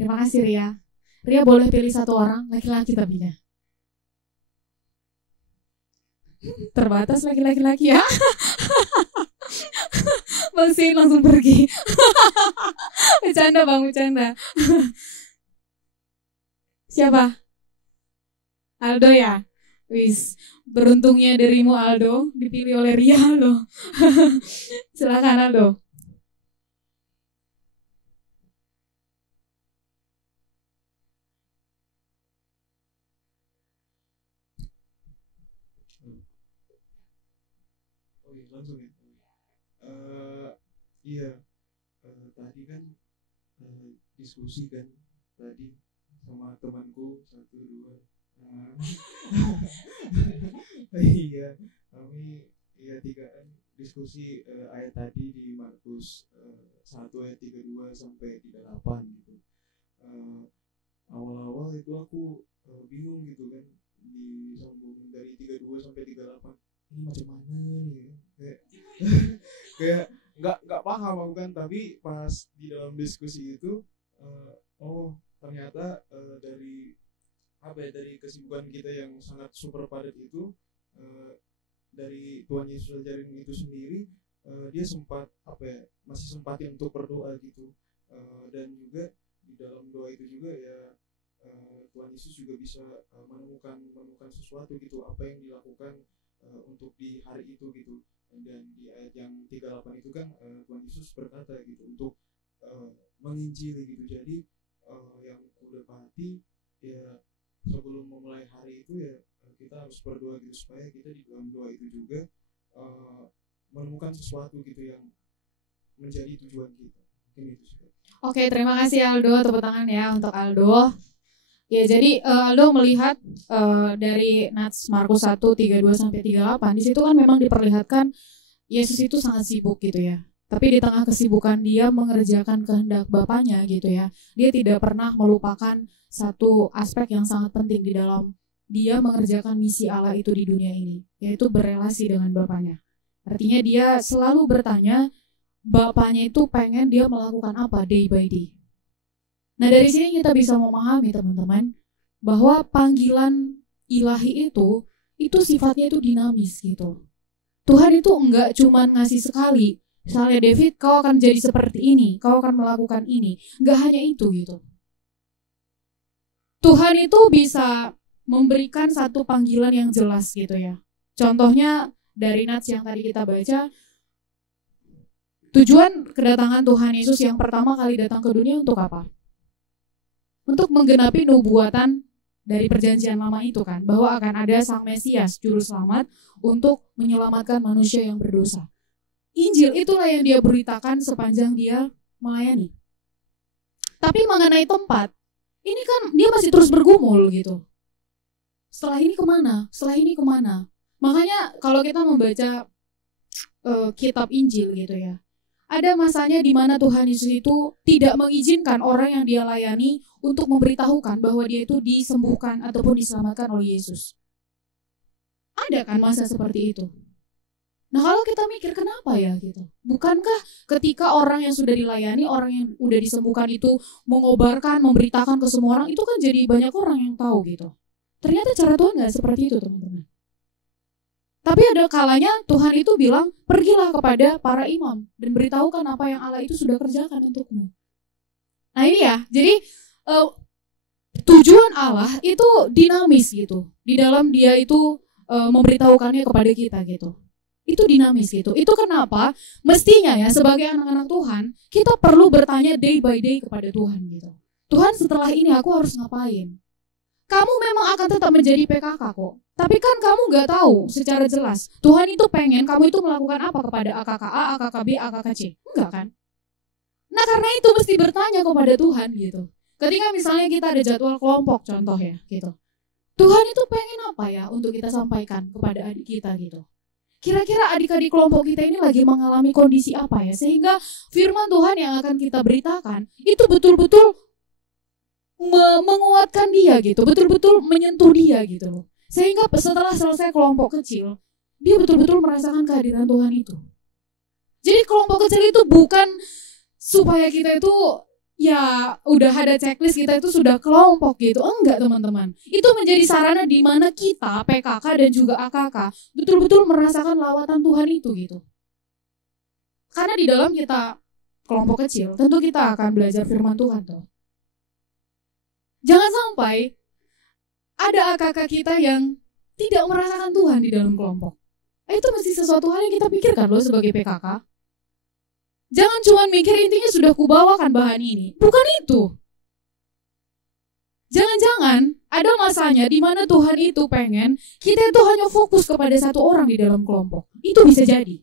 Terima kasih, Ria. Ria boleh pilih satu orang, laki-laki tapi ya. Terbatas laki-laki ya. Bang Sin langsung pergi. Bercanda Bang, bercanda. Siapa? Aldo ya? Wis, beruntungnya dirimu Aldo, dipilih oleh Ria loh. Silakan Aldo. Langsung ya. Iya, tadi kan diskusi kan tadi sama temanku 1, 2. Iya, kami ya 3 diskusi ayat tadi di Markus 1 ayat 32 sampai 38 gitu. Awal-awal itu aku bingung gitu kan, disambung dari 32 sampai 38. Ini macam mana nih? Kayak nggak paham aku kan, tapi pas di dalam diskusi itu ternyata dari dari kesibukan kita yang sangat super padat itu, dari Tuhan Yesus ajarin itu sendiri, dia sempat masih sempatin untuk berdoa gitu, dan juga di dalam doa itu juga ya Tuhan Yesus juga bisa menemukan sesuatu gitu, apa yang dilakukan untuk di hari itu gitu. Dan di ayat yang 38 itu kan Tuhan Yesus berkata gitu untuk menginjili gitu. Jadi yang udah pasti ya sebelum memulai hari itu ya kita harus berdoa gitu, supaya kita di dalam doa itu juga menemukan sesuatu gitu yang menjadi tujuan kita. Mungkin itu sih. Oke, terima kasih Aldo, tepuk tangan ya untuk Aldo. Ya, jadi Aldo melihat dari Nats Markus 1, 32 sampai 38, di situ kan memang diperlihatkan Yesus itu sangat sibuk gitu ya. Tapi di tengah kesibukan dia mengerjakan kehendak Bapaknya gitu ya, dia tidak pernah melupakan satu aspek yang sangat penting di dalam dia mengerjakan misi Allah itu di dunia ini, yaitu berelasi dengan Bapaknya. Artinya dia selalu bertanya, Bapaknya itu pengen dia melakukan apa day by day. Nah, dari sini kita bisa memahami teman-teman bahwa panggilan ilahi itu sifatnya itu dinamis gitu. Tuhan itu enggak cuma ngasih sekali, misalnya David, kau akan jadi seperti ini, kau akan melakukan ini. Enggak hanya itu gitu. Tuhan itu bisa memberikan satu panggilan yang jelas gitu ya. Contohnya dari Nats yang tadi kita baca, tujuan kedatangan Tuhan Yesus yang pertama kali datang ke dunia untuk apa? Untuk menggenapi nubuatan dari perjanjian lama itu kan, bahwa akan ada Sang Mesias, Juru Selamat, untuk menyelamatkan manusia yang berdosa. Injil itulah yang dia beritakan sepanjang dia melayani. Tapi mengenai tempat, ini kan dia masih terus bergumul gitu. Setelah ini kemana? Setelah ini kemana? Makanya kalau kita membaca kitab Injil gitu ya, ada masanya di mana Tuhan Yesus itu tidak mengizinkan orang yang dia layani untuk memberitahukan bahwa dia itu disembuhkan ataupun diselamatkan oleh Yesus. Ada kan masa seperti itu? Nah, kalau kita mikir kenapa ya gitu? Bukankah ketika orang yang sudah dilayani, orang yang udah disembuhkan itu mengobarkan, memberitakan ke semua orang, itu kan jadi banyak orang yang tahu gitu. Ternyata cara Tuhan nggak seperti itu teman-teman. Tapi ada kalanya Tuhan itu bilang, pergilah kepada para imam dan beritahukan apa yang Allah itu sudah kerjakan untukmu. Nah ini ya, jadi tujuan Allah itu dinamis gitu. Di dalam dia itu memberitahukannya kepada kita gitu. Itu dinamis gitu. Itu kenapa mestinya ya sebagai anak-anak Tuhan, kita perlu bertanya day by day kepada Tuhan gitu. Tuhan, setelah ini aku harus ngapain? Kamu memang akan tetap menjadi PKK kok. Tapi kan kamu gak tahu secara jelas. Tuhan itu pengen kamu itu melakukan apa kepada AKK A, AKK B, AKK C. Enggak kan? Nah karena itu mesti bertanya kepada Tuhan gitu. Ketika misalnya kita ada jadwal kelompok contoh ya gitu. Tuhan itu pengen apa ya untuk kita sampaikan kepada adik kita gitu. Kira-kira adik-adik kelompok kita ini lagi mengalami kondisi apa ya, sehingga firman Tuhan yang akan kita beritakan itu betul-betul menguatkan dia gitu, betul-betul menyentuh dia gitu loh. Sehingga setelah selesai kelompok kecil, dia betul-betul merasakan kehadiran Tuhan itu. Jadi kelompok kecil itu bukan supaya kita itu ya udah ada checklist, kita itu sudah kelompok gitu. Enggak teman-teman. Itu menjadi sarana di mana kita, PKK dan juga AKK, betul-betul merasakan lawatan Tuhan itu gitu. Karena di dalam kita kelompok kecil, tentu kita akan belajar firman Tuhan tuh. Jangan sampai ada AKK kita yang tidak merasakan Tuhan di dalam kelompok. Itu mesti sesuatu hal yang kita pikirkan loh sebagai PKK. Jangan cuma mikir intinya sudah kubawakan bahan ini. Bukan itu. Jangan-jangan ada masanya di mana Tuhan itu pengen kita itu hanya fokus kepada satu orang di dalam kelompok. Itu bisa jadi.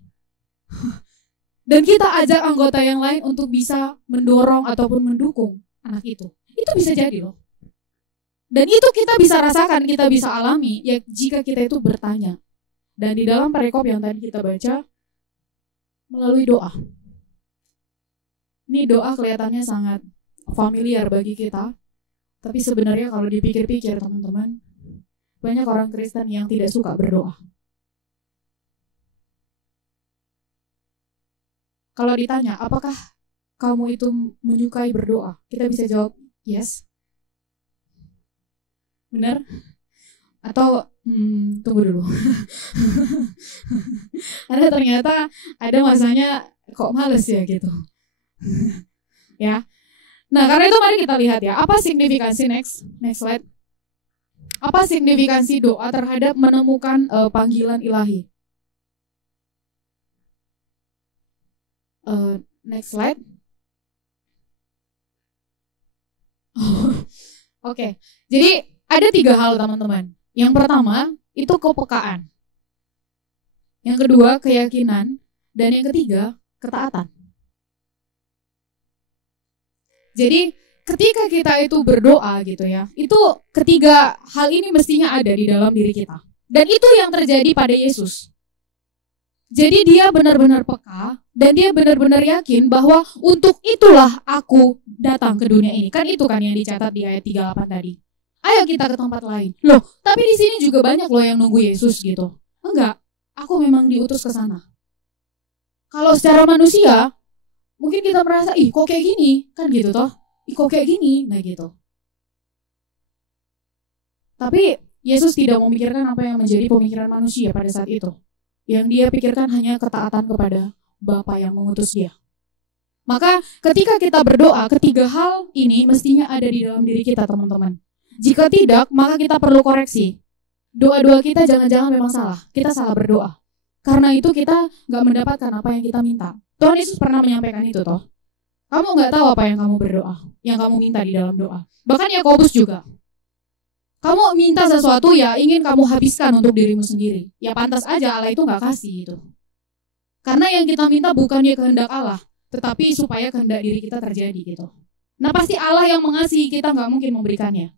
Dan kita ajak anggota yang lain untuk bisa mendorong ataupun mendukung anak itu. Itu bisa jadi loh. Dan itu kita bisa rasakan, kita bisa alami ya jika kita itu bertanya. Dan di dalam perikop yang tadi kita baca melalui doa. Ini doa kelihatannya sangat familiar bagi kita. Tapi sebenarnya kalau dipikir-pikir teman-teman, banyak orang Kristen yang tidak suka berdoa. Kalau ditanya, apakah kamu itu menyukai berdoa? Kita bisa jawab, yes. Benar? Atau, tunggu dulu. Karena ternyata ada masanya kok males ya gitu. Ya. Nah, karena itu mari kita lihat ya, apa signifikansi next slide. Apa signifikansi doa terhadap menemukan panggilan ilahi? Next slide. Oke. Jadi ada 3 hal teman-teman. Yang pertama itu kepekaan. Yang kedua keyakinan dan yang ketiga ketaatan. Jadi ketika kita itu berdoa gitu ya, itu ketiga hal ini mestinya ada di dalam diri kita. Dan itu yang terjadi pada Yesus. Jadi dia benar-benar peka dan dia benar-benar yakin bahwa untuk itulah aku datang ke dunia ini. Kan itu kan yang dicatat di ayat 38 tadi. Ayo kita ke tempat lain. Loh, tapi di sini juga banyak loh yang nunggu Yesus gitu. Enggak, aku memang diutus ke sana. Kalau secara manusia, mungkin kita merasa, ih kok kayak gini, kan gitu toh. Ih kok kayak gini, nah gitu. Tapi Yesus tidak memikirkan apa yang menjadi pemikiran manusia pada saat itu. Yang dia pikirkan hanya ketaatan kepada Bapa yang mengutus dia. Maka ketika kita berdoa, ketiga hal ini mestinya ada di dalam diri kita teman-teman. Jika tidak, maka kita perlu koreksi. Doa-doa kita jangan-jangan memang salah. Kita salah berdoa. Karena itu kita gak mendapatkan apa yang kita minta. Tuhan Yesus pernah menyampaikan itu toh. Kamu gak tahu apa yang kamu berdoa, yang kamu minta di dalam doa. Bahkan Yakobus juga. Kamu minta sesuatu ya ingin kamu habiskan untuk dirimu sendiri. Ya pantas aja Allah itu gak kasih itu. Karena yang kita minta bukannya kehendak Allah, tetapi supaya kehendak diri kita terjadi gitu. Nah pasti Allah yang mengasihi kita gak mungkin memberikannya.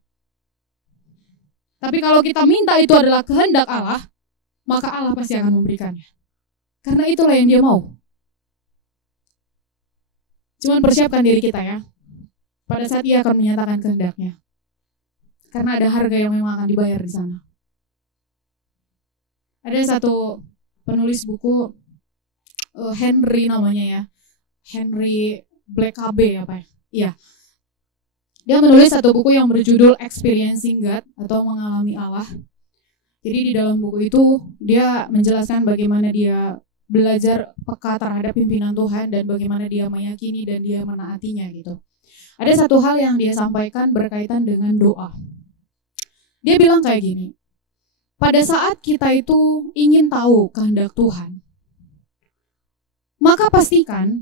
Tapi kalau kita minta itu adalah kehendak Allah, maka Allah pasti akan memberikannya. Karena itulah yang dia mau. Cuman persiapkan diri kita ya. Pada saat dia akan menyatakan kehendaknya. Karena ada harga yang memang akan dibayar di sana. Ada satu penulis buku, Henry namanya ya. Henry Blackaby apa ya? Iya. Dia menulis satu buku yang berjudul Experiencing God atau Mengalami Allah. Jadi di dalam buku itu dia menjelaskan bagaimana dia belajar peka terhadap pimpinan Tuhan dan bagaimana dia meyakini dan dia menaatinya gitu. Ada satu hal yang dia sampaikan berkaitan dengan doa. Dia bilang kayak gini, pada saat kita itu ingin tahu kehendak Tuhan, maka pastikan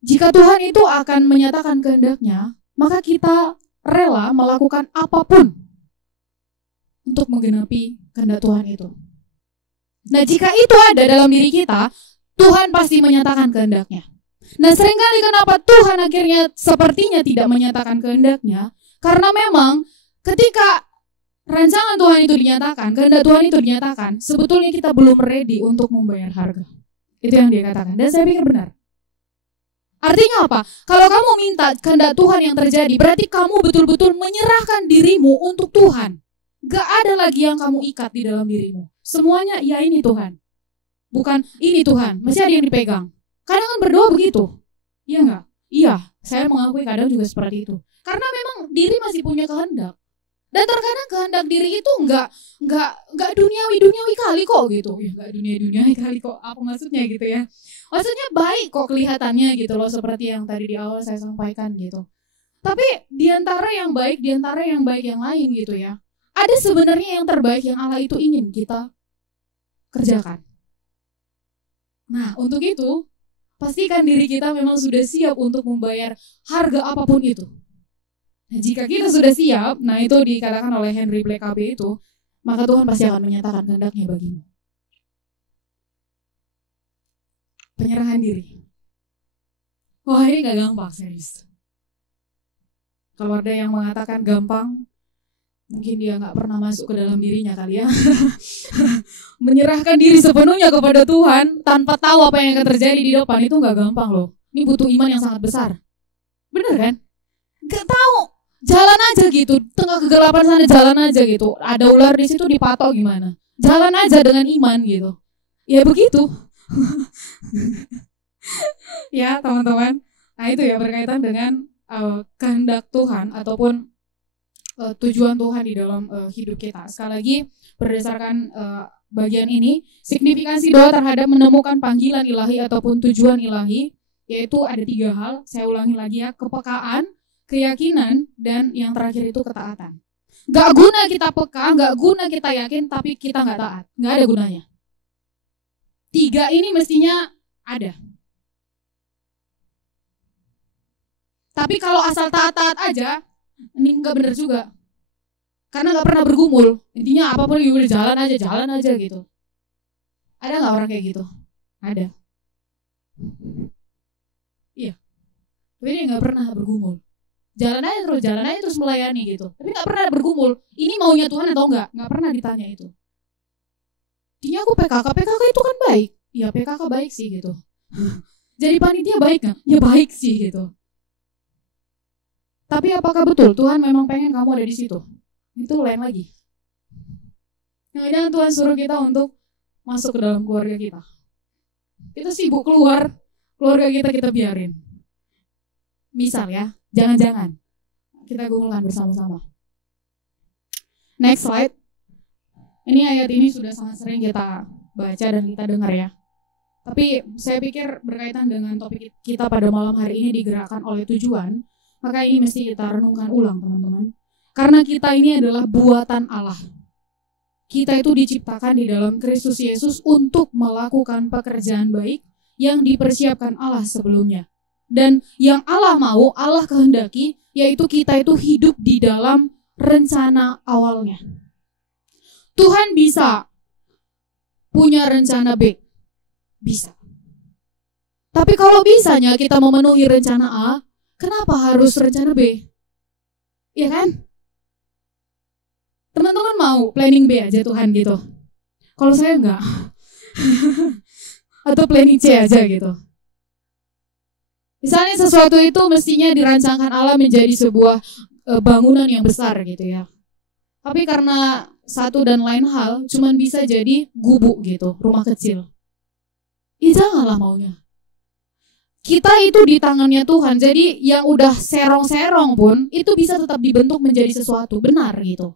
jika Tuhan itu akan menyatakan kehendak-Nya, maka kita rela melakukan apapun untuk menggenapi kehendak Tuhan itu. Nah, jika itu ada dalam diri kita, Tuhan pasti menyatakan kehendak-Nya. Nah, seringkali kenapa Tuhan akhirnya sepertinya tidak menyatakan kehendak-Nya? Karena memang ketika rancangan Tuhan itu dinyatakan, kehendak Tuhan itu dinyatakan, sebetulnya kita belum ready untuk membayar harga. Itu yang dia katakan, dan saya pikir benar. Artinya apa? Kalau kamu minta kehendak Tuhan yang terjadi, berarti kamu betul-betul menyerahkan dirimu untuk Tuhan. Gak ada lagi yang kamu ikat di dalam dirimu. Semuanya, ya ini Tuhan. Bukan, ini Tuhan. Mesti ada yang dipegang. Kadang kan berdoa begitu. Iya gak? Iya, saya mengakui kadang juga seperti itu. Karena memang diri masih punya kehendak. Dan terkadang kehendak diri itu enggak duniawi kali kok gitu. Ya enggak duniawi kali kok. Apa maksudnya gitu ya? Maksudnya baik kok kelihatannya gitu loh, seperti yang tadi di awal saya sampaikan gitu. Tapi di antara yang baik yang lain gitu ya, ada sebenarnya yang terbaik yang Allah itu ingin kita kerjakan. Nah, untuk itu pastikan diri kita memang sudah siap untuk membayar harga apapun itu. Nah, jika kita sudah siap, nah itu dikatakan oleh Henry Blackaby itu, maka Tuhan pasti akan menyatakan kehendak-Nya bagimu. Penyerahan diri. Wah, ini gak gampang, serius. Kalau ada yang mengatakan gampang, mungkin dia gak pernah masuk ke dalam dirinya kali ya. Menyerahkan diri sepenuhnya kepada Tuhan tanpa tahu apa yang akan terjadi di depan, itu gak gampang loh. Ini butuh iman yang sangat besar. Bener kan? Gak tahu. Jalan aja gitu, tengah kegelapan sana jalan aja gitu. Ada ular di situ dipatok gimana? Jalan aja dengan iman gitu. Ya begitu. Ya teman-teman. Nah itu ya berkaitan dengan kehendak Tuhan ataupun tujuan Tuhan di dalam hidup kita. Sekali lagi berdasarkan bagian ini, signifikansi doa terhadap menemukan panggilan ilahi ataupun tujuan ilahi, yaitu ada 3 hal. Saya ulangi lagi ya, kepekaan, keyakinan, dan yang terakhir itu ketaatan. Gak guna kita peka, gak guna kita yakin, tapi kita gak taat. Gak ada gunanya. 3 ini mestinya ada. Tapi kalau asal taat-taat aja, ini gak benar juga. Karena gak pernah bergumul. Intinya apapun juga jalan aja gitu. Ada gak orang kayak gitu? Ada. Iya. Tapi dia gak pernah bergumul. Jalan aja terus melayani gitu. Tapi gak pernah bergumul, ini maunya Tuhan atau enggak? Gak pernah ditanya itu. Artinya aku PKK itu kan baik. Ya PKK baik sih gitu. Jadi panitia baik gak? Ya baik sih gitu. Tapi apakah betul Tuhan memang pengen kamu ada di situ? Itu lain lagi. Jangan-jangan Tuhan suruh kita untuk masuk ke dalam keluarga kita. Kita sibuk keluar, keluarga kita biarin. Misal ya, jangan-jangan kita gumulkan bersama-sama. Next slide. Ini ayat ini sudah sangat sering kita baca dan kita dengar ya. Tapi saya pikir berkaitan dengan topik kita pada malam hari ini digerakkan oleh tujuan, maka ini mesti kita renungkan ulang teman-teman. Karena kita ini adalah buatan Allah. Kita itu diciptakan di dalam Kristus Yesus untuk melakukan pekerjaan baik yang dipersiapkan Allah sebelumnya. Dan yang Allah mau, Allah kehendaki, yaitu kita itu hidup di dalam rencana awalnya. Tuhan bisa punya rencana B. Bisa. Tapi kalau bisanya kita memenuhi rencana A, kenapa harus rencana B? Iya kan? Teman-teman mau planning B aja Tuhan gitu. Kalau saya enggak. Atau planning C aja gitu. Misalnya sesuatu itu mestinya dirancangkan Allah menjadi sebuah bangunan yang besar gitu ya. Tapi karena satu dan lain hal cuman bisa jadi gubuk gitu, rumah kecil. Ya janganlah maunya. Kita itu di tangannya Tuhan, jadi yang udah serong-serong pun itu bisa tetap dibentuk menjadi sesuatu, benar gitu.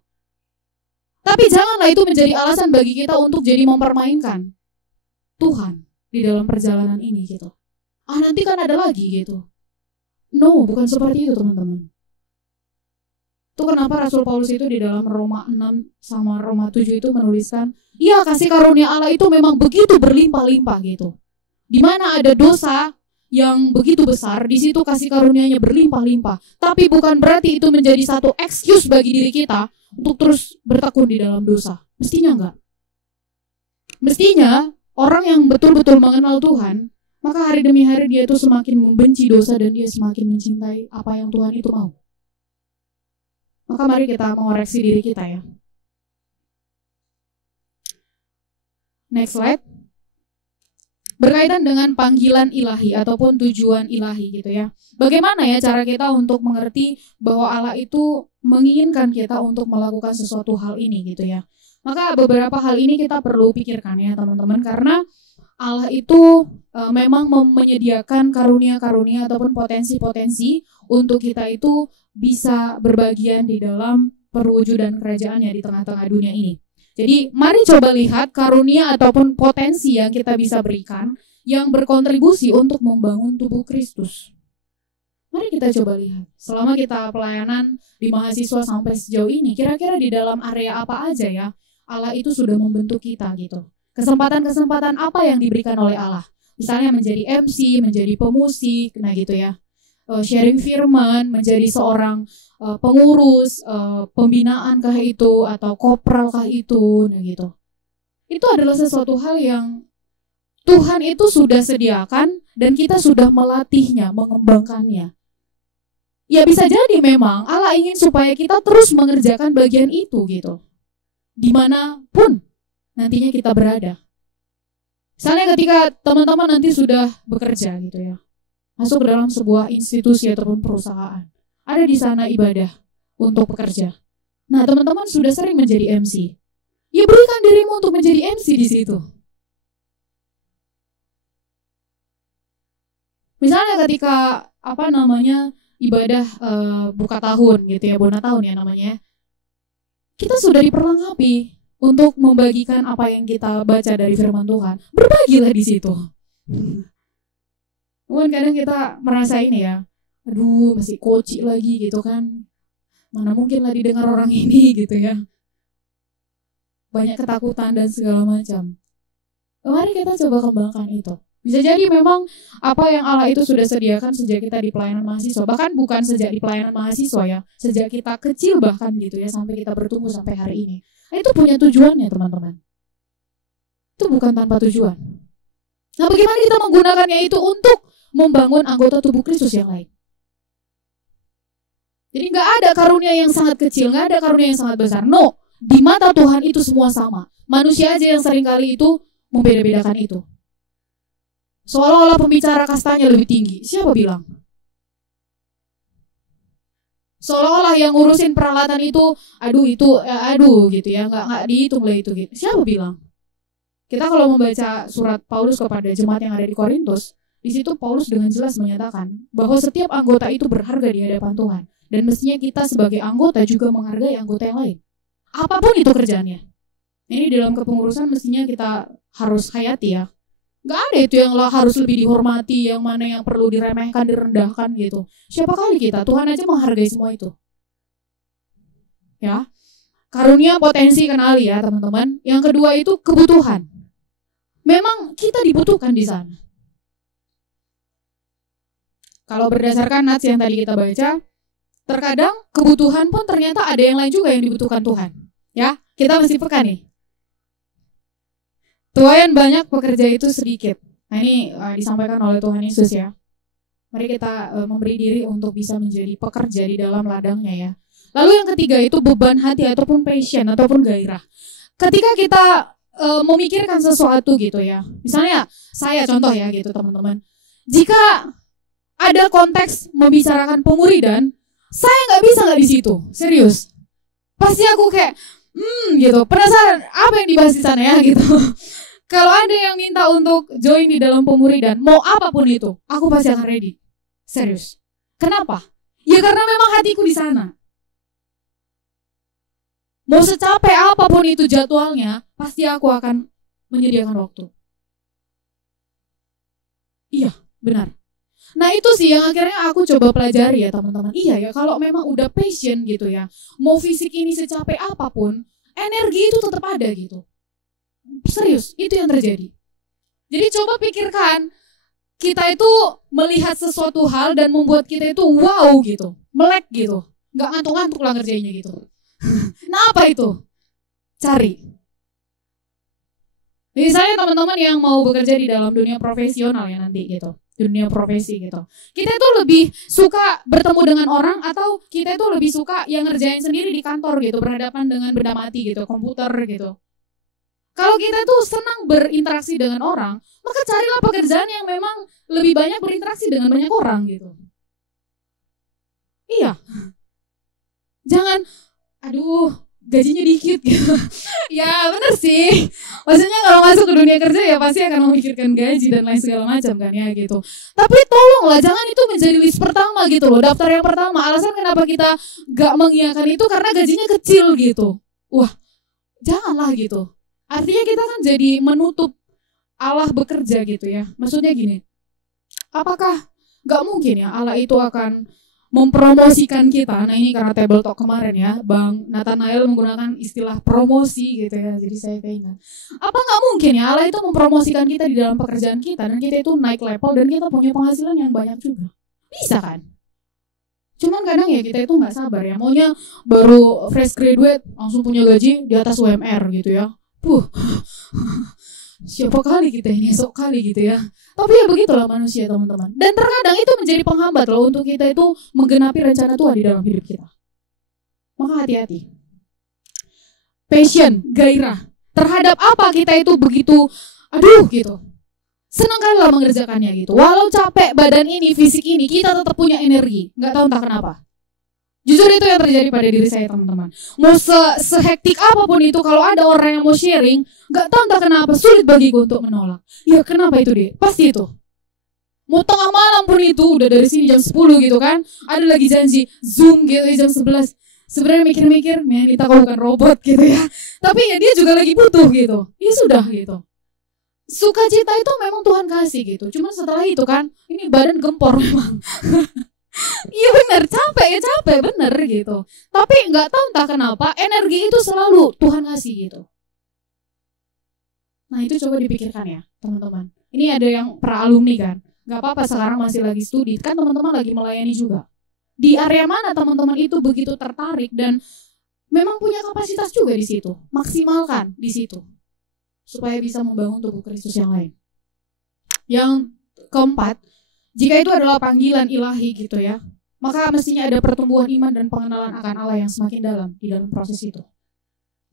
Tapi janganlah itu menjadi alasan bagi kita untuk jadi mempermainkan Tuhan di dalam perjalanan ini gitu. Nanti kan ada lagi gitu. No, bukan seperti itu teman-teman. Itu kenapa Rasul Paulus itu di dalam Roma 6 sama Roma 7 itu menuliskan, iya kasih karunia Allah itu memang begitu berlimpah-limpah gitu. Di mana ada dosa yang begitu besar, di situ kasih karunia-Nya berlimpah-limpah. Tapi bukan berarti itu menjadi satu excuse bagi diri kita untuk terus bertekun di dalam dosa. Mestinya enggak. Mestinya orang yang betul-betul mengenal Tuhan, maka hari demi hari dia itu semakin membenci dosa dan dia semakin mencintai apa yang Tuhan itu mau. Maka mari kita mengoreksi diri kita ya. Next slide. Berkaitan dengan panggilan ilahi ataupun tujuan ilahi gitu ya. Bagaimana ya cara kita untuk mengerti bahwa Allah itu menginginkan kita untuk melakukan sesuatu hal ini gitu ya. Maka beberapa hal ini kita perlu pikirkan ya teman-teman, karena Allah itu memang menyediakan karunia-karunia ataupun potensi-potensi untuk kita itu bisa berbagian di dalam perwujudan kerajaan-Nya di tengah-tengah dunia ini. Jadi mari coba lihat karunia ataupun potensi yang kita bisa berikan yang berkontribusi untuk membangun tubuh Kristus. Mari kita coba lihat. Selama kita pelayanan di mahasiswa sampai sejauh ini, kira-kira di dalam area apa aja ya Allah itu sudah membentuk kita gitu. Kesempatan-kesempatan apa yang diberikan oleh Allah? Misalnya menjadi MC, menjadi pemusik, nah gitu ya. Sharing firman, menjadi seorang pengurus, pembinaan kah itu, atau kopral kah itu, nah gitu. Itu adalah sesuatu hal yang Tuhan itu sudah sediakan dan kita sudah melatihnya, mengembangkannya. Ya bisa jadi memang Allah ingin supaya kita terus mengerjakan bagian itu gitu. Dimanapun nantinya kita berada. Misalnya ketika teman-teman nanti sudah bekerja gitu ya, masuk ke dalam sebuah institusi ataupun perusahaan, ada di sana ibadah untuk pekerja. Nah, teman-teman sudah sering menjadi MC. Ya berikan dirimu untuk menjadi MC di situ. Misalnya ketika ibadah buka tahun gitu ya, bona tahun ya namanya. Kita sudah diperlengkapi untuk membagikan apa yang kita baca dari firman Tuhan. Berbagilah di situ. Mungkin kadang kita merasa ini ya, aduh masih koci lagi gitu kan, mana mungkin lah didengar orang ini gitu ya, banyak ketakutan dan segala macam. Mari kita coba kembangkan itu. Bisa jadi memang apa yang Allah itu sudah sediakan sejak kita di pelayanan mahasiswa, bahkan bukan sejak di pelayanan mahasiswa ya, sejak kita kecil bahkan gitu ya, sampai kita bertumbuh sampai hari ini. Itu punya tujuannya teman-teman. Itu bukan tanpa tujuan. Nah, bagaimana kita menggunakannya itu untuk membangun anggota tubuh Kristus yang lain. Jadi nggak ada karunia yang sangat kecil, nggak ada karunia yang sangat besar. No, di mata Tuhan itu semua sama. Manusia aja yang seringkali itu membeda-bedakan itu. Seolah-olah pembicara kastanya lebih tinggi. Siapa bilang? Seolah-olah yang ngurusin peralatan itu, aduh gitu ya, nggak dihitung lah itu gitu. Siapa bilang? Kita kalau membaca surat Paulus kepada jemaat yang ada di Korintus, di situ Paulus dengan jelas menyatakan bahwa setiap anggota itu berharga di hadapan Tuhan. Dan mestinya kita sebagai anggota juga menghargai anggota yang lain. Apapun itu kerjaannya. Ini dalam kepengurusan mestinya kita harus hayati ya. Gak ada itu yang harus lebih dihormati, yang mana yang perlu diremehkan, direndahkan gitu. Siapa kali kita? Tuhan aja menghargai semua itu. Ya. Karunia potensi kenali ya teman-teman. Yang kedua itu kebutuhan. Memang kita dibutuhkan di sana. Kalau berdasarkan nats yang tadi kita baca, terkadang kebutuhan pun ternyata ada yang lain juga yang dibutuhkan Tuhan. Ya, kita mesti peka nih. Tuayan banyak, pekerja itu sedikit. Nah ini disampaikan oleh Tuhan Yesus ya. Mari kita memberi diri untuk bisa menjadi pekerja di dalam ladangnya ya. Lalu yang ketiga itu beban hati ataupun passion ataupun gairah. Ketika kita memikirkan sesuatu gitu ya. Misalnya saya contoh ya gitu teman-teman. Jika ada konteks membicarakan pemuridan, saya nggak di situ, serius. Pasti aku kayak, gitu, penasaran apa yang dibahas di sana ya gitu. Kalau ada yang minta untuk join di dalam pemuridan, mau apapun itu, aku pasti akan ready. Serius. Kenapa? Ya karena memang hatiku di sana. Mau secapek apapun itu jadwalnya, pasti aku akan menyediakan waktu. Iya, benar. Nah itu sih yang akhirnya aku coba pelajari ya teman-teman. Iya ya, kalau memang udah passion gitu ya, mau fisik ini secapek apapun, energi itu tetap ada gitu. Serius, itu yang terjadi. Jadi coba pikirkan, kita itu melihat sesuatu hal dan membuat kita itu wow gitu, melek gitu, nggak ngantuk-ngantuk lah ngerjainnya gitu. Nah apa itu? Cari. Misalnya teman-teman yang mau bekerja di dalam dunia profesional ya nanti gitu, dunia profesi gitu. Kita itu lebih suka bertemu dengan orang atau kita itu lebih suka yang ngerjain sendiri di kantor gitu, berhadapan dengan benda mati gitu, komputer gitu. Kalau kita tuh senang berinteraksi dengan orang, maka carilah pekerjaan yang memang lebih banyak berinteraksi dengan banyak orang gitu. Iya. Jangan, aduh, gajinya dikit gitu. Ya bener sih. Maksudnya kalau masuk ke dunia kerja ya pasti akan memikirkan gaji dan lain segala macam kan ya gitu. Tapi tolonglah jangan itu menjadi list pertama gitu loh, daftar yang pertama. Alasan kenapa kita gak mengiyakan itu karena gajinya kecil gitu. Wah, janganlah gitu. Artinya kita kan jadi menutup Allah bekerja gitu ya. Maksudnya gini, apakah gak mungkin ya Allah itu akan mempromosikan kita? Nah ini karena table talk kemarin ya, Bang Nathanael menggunakan istilah promosi gitu ya. Jadi saya keingat, apa gak mungkin ya Allah itu mempromosikan kita di dalam pekerjaan kita dan kita itu naik level dan kita punya penghasilan yang banyak juga? Bisa kan? Cuman kadang ya kita itu gak sabar ya, maunya baru fresh graduate langsung punya gaji di atas UMR gitu ya. Siapa kali kita ini, esok kali gitu ya. Tapi ya begitulah manusia teman-teman. Dan terkadang itu menjadi penghambat loh untuk kita itu menggenapi rencana Tuhan di dalam hidup kita. Maka hati-hati. Passion, gairah terhadap apa kita itu begitu, aduh gitu, senang kali lah mengerjakannya gitu. Walau capek badan ini, fisik ini, kita tetap punya energi. Gak tahu entah kenapa. Jujur itu yang terjadi pada diri saya teman-teman. Mau sehektik apapun itu, kalau ada orang yang mau sharing, gak tahu entah kenapa sulit bagiku untuk menolak. Ya kenapa itu deh? Pasti itu. Mau tengah malam pun itu, udah dari sini jam 10 gitu kan, ada lagi janji Zoom gitu jam 11. Sebenarnya mikir-mikir, Melita kok bukan robot gitu ya. Tapi ya dia juga lagi butuh gitu. Ya sudah gitu. Sukacita itu memang Tuhan kasih gitu. Cuma setelah itu kan, ini badan gempor memang. Iya benar, capek bener gitu. Tapi nggak tahu entah kenapa energi itu selalu Tuhan kasih gitu. Nah itu coba dipikirkan ya teman-teman. Ini ada yang pra-alumni kan, nggak apa-apa sekarang masih lagi studi, kan teman-teman lagi melayani juga. Di area mana teman-teman itu begitu tertarik dan memang punya kapasitas juga di situ, maksimalkan di situ supaya bisa membangun tubuh Kristus yang lain. Yang keempat, jika itu adalah panggilan ilahi gitu ya, maka mestinya ada pertumbuhan iman dan pengenalan akan Allah yang semakin dalam di dalam proses itu.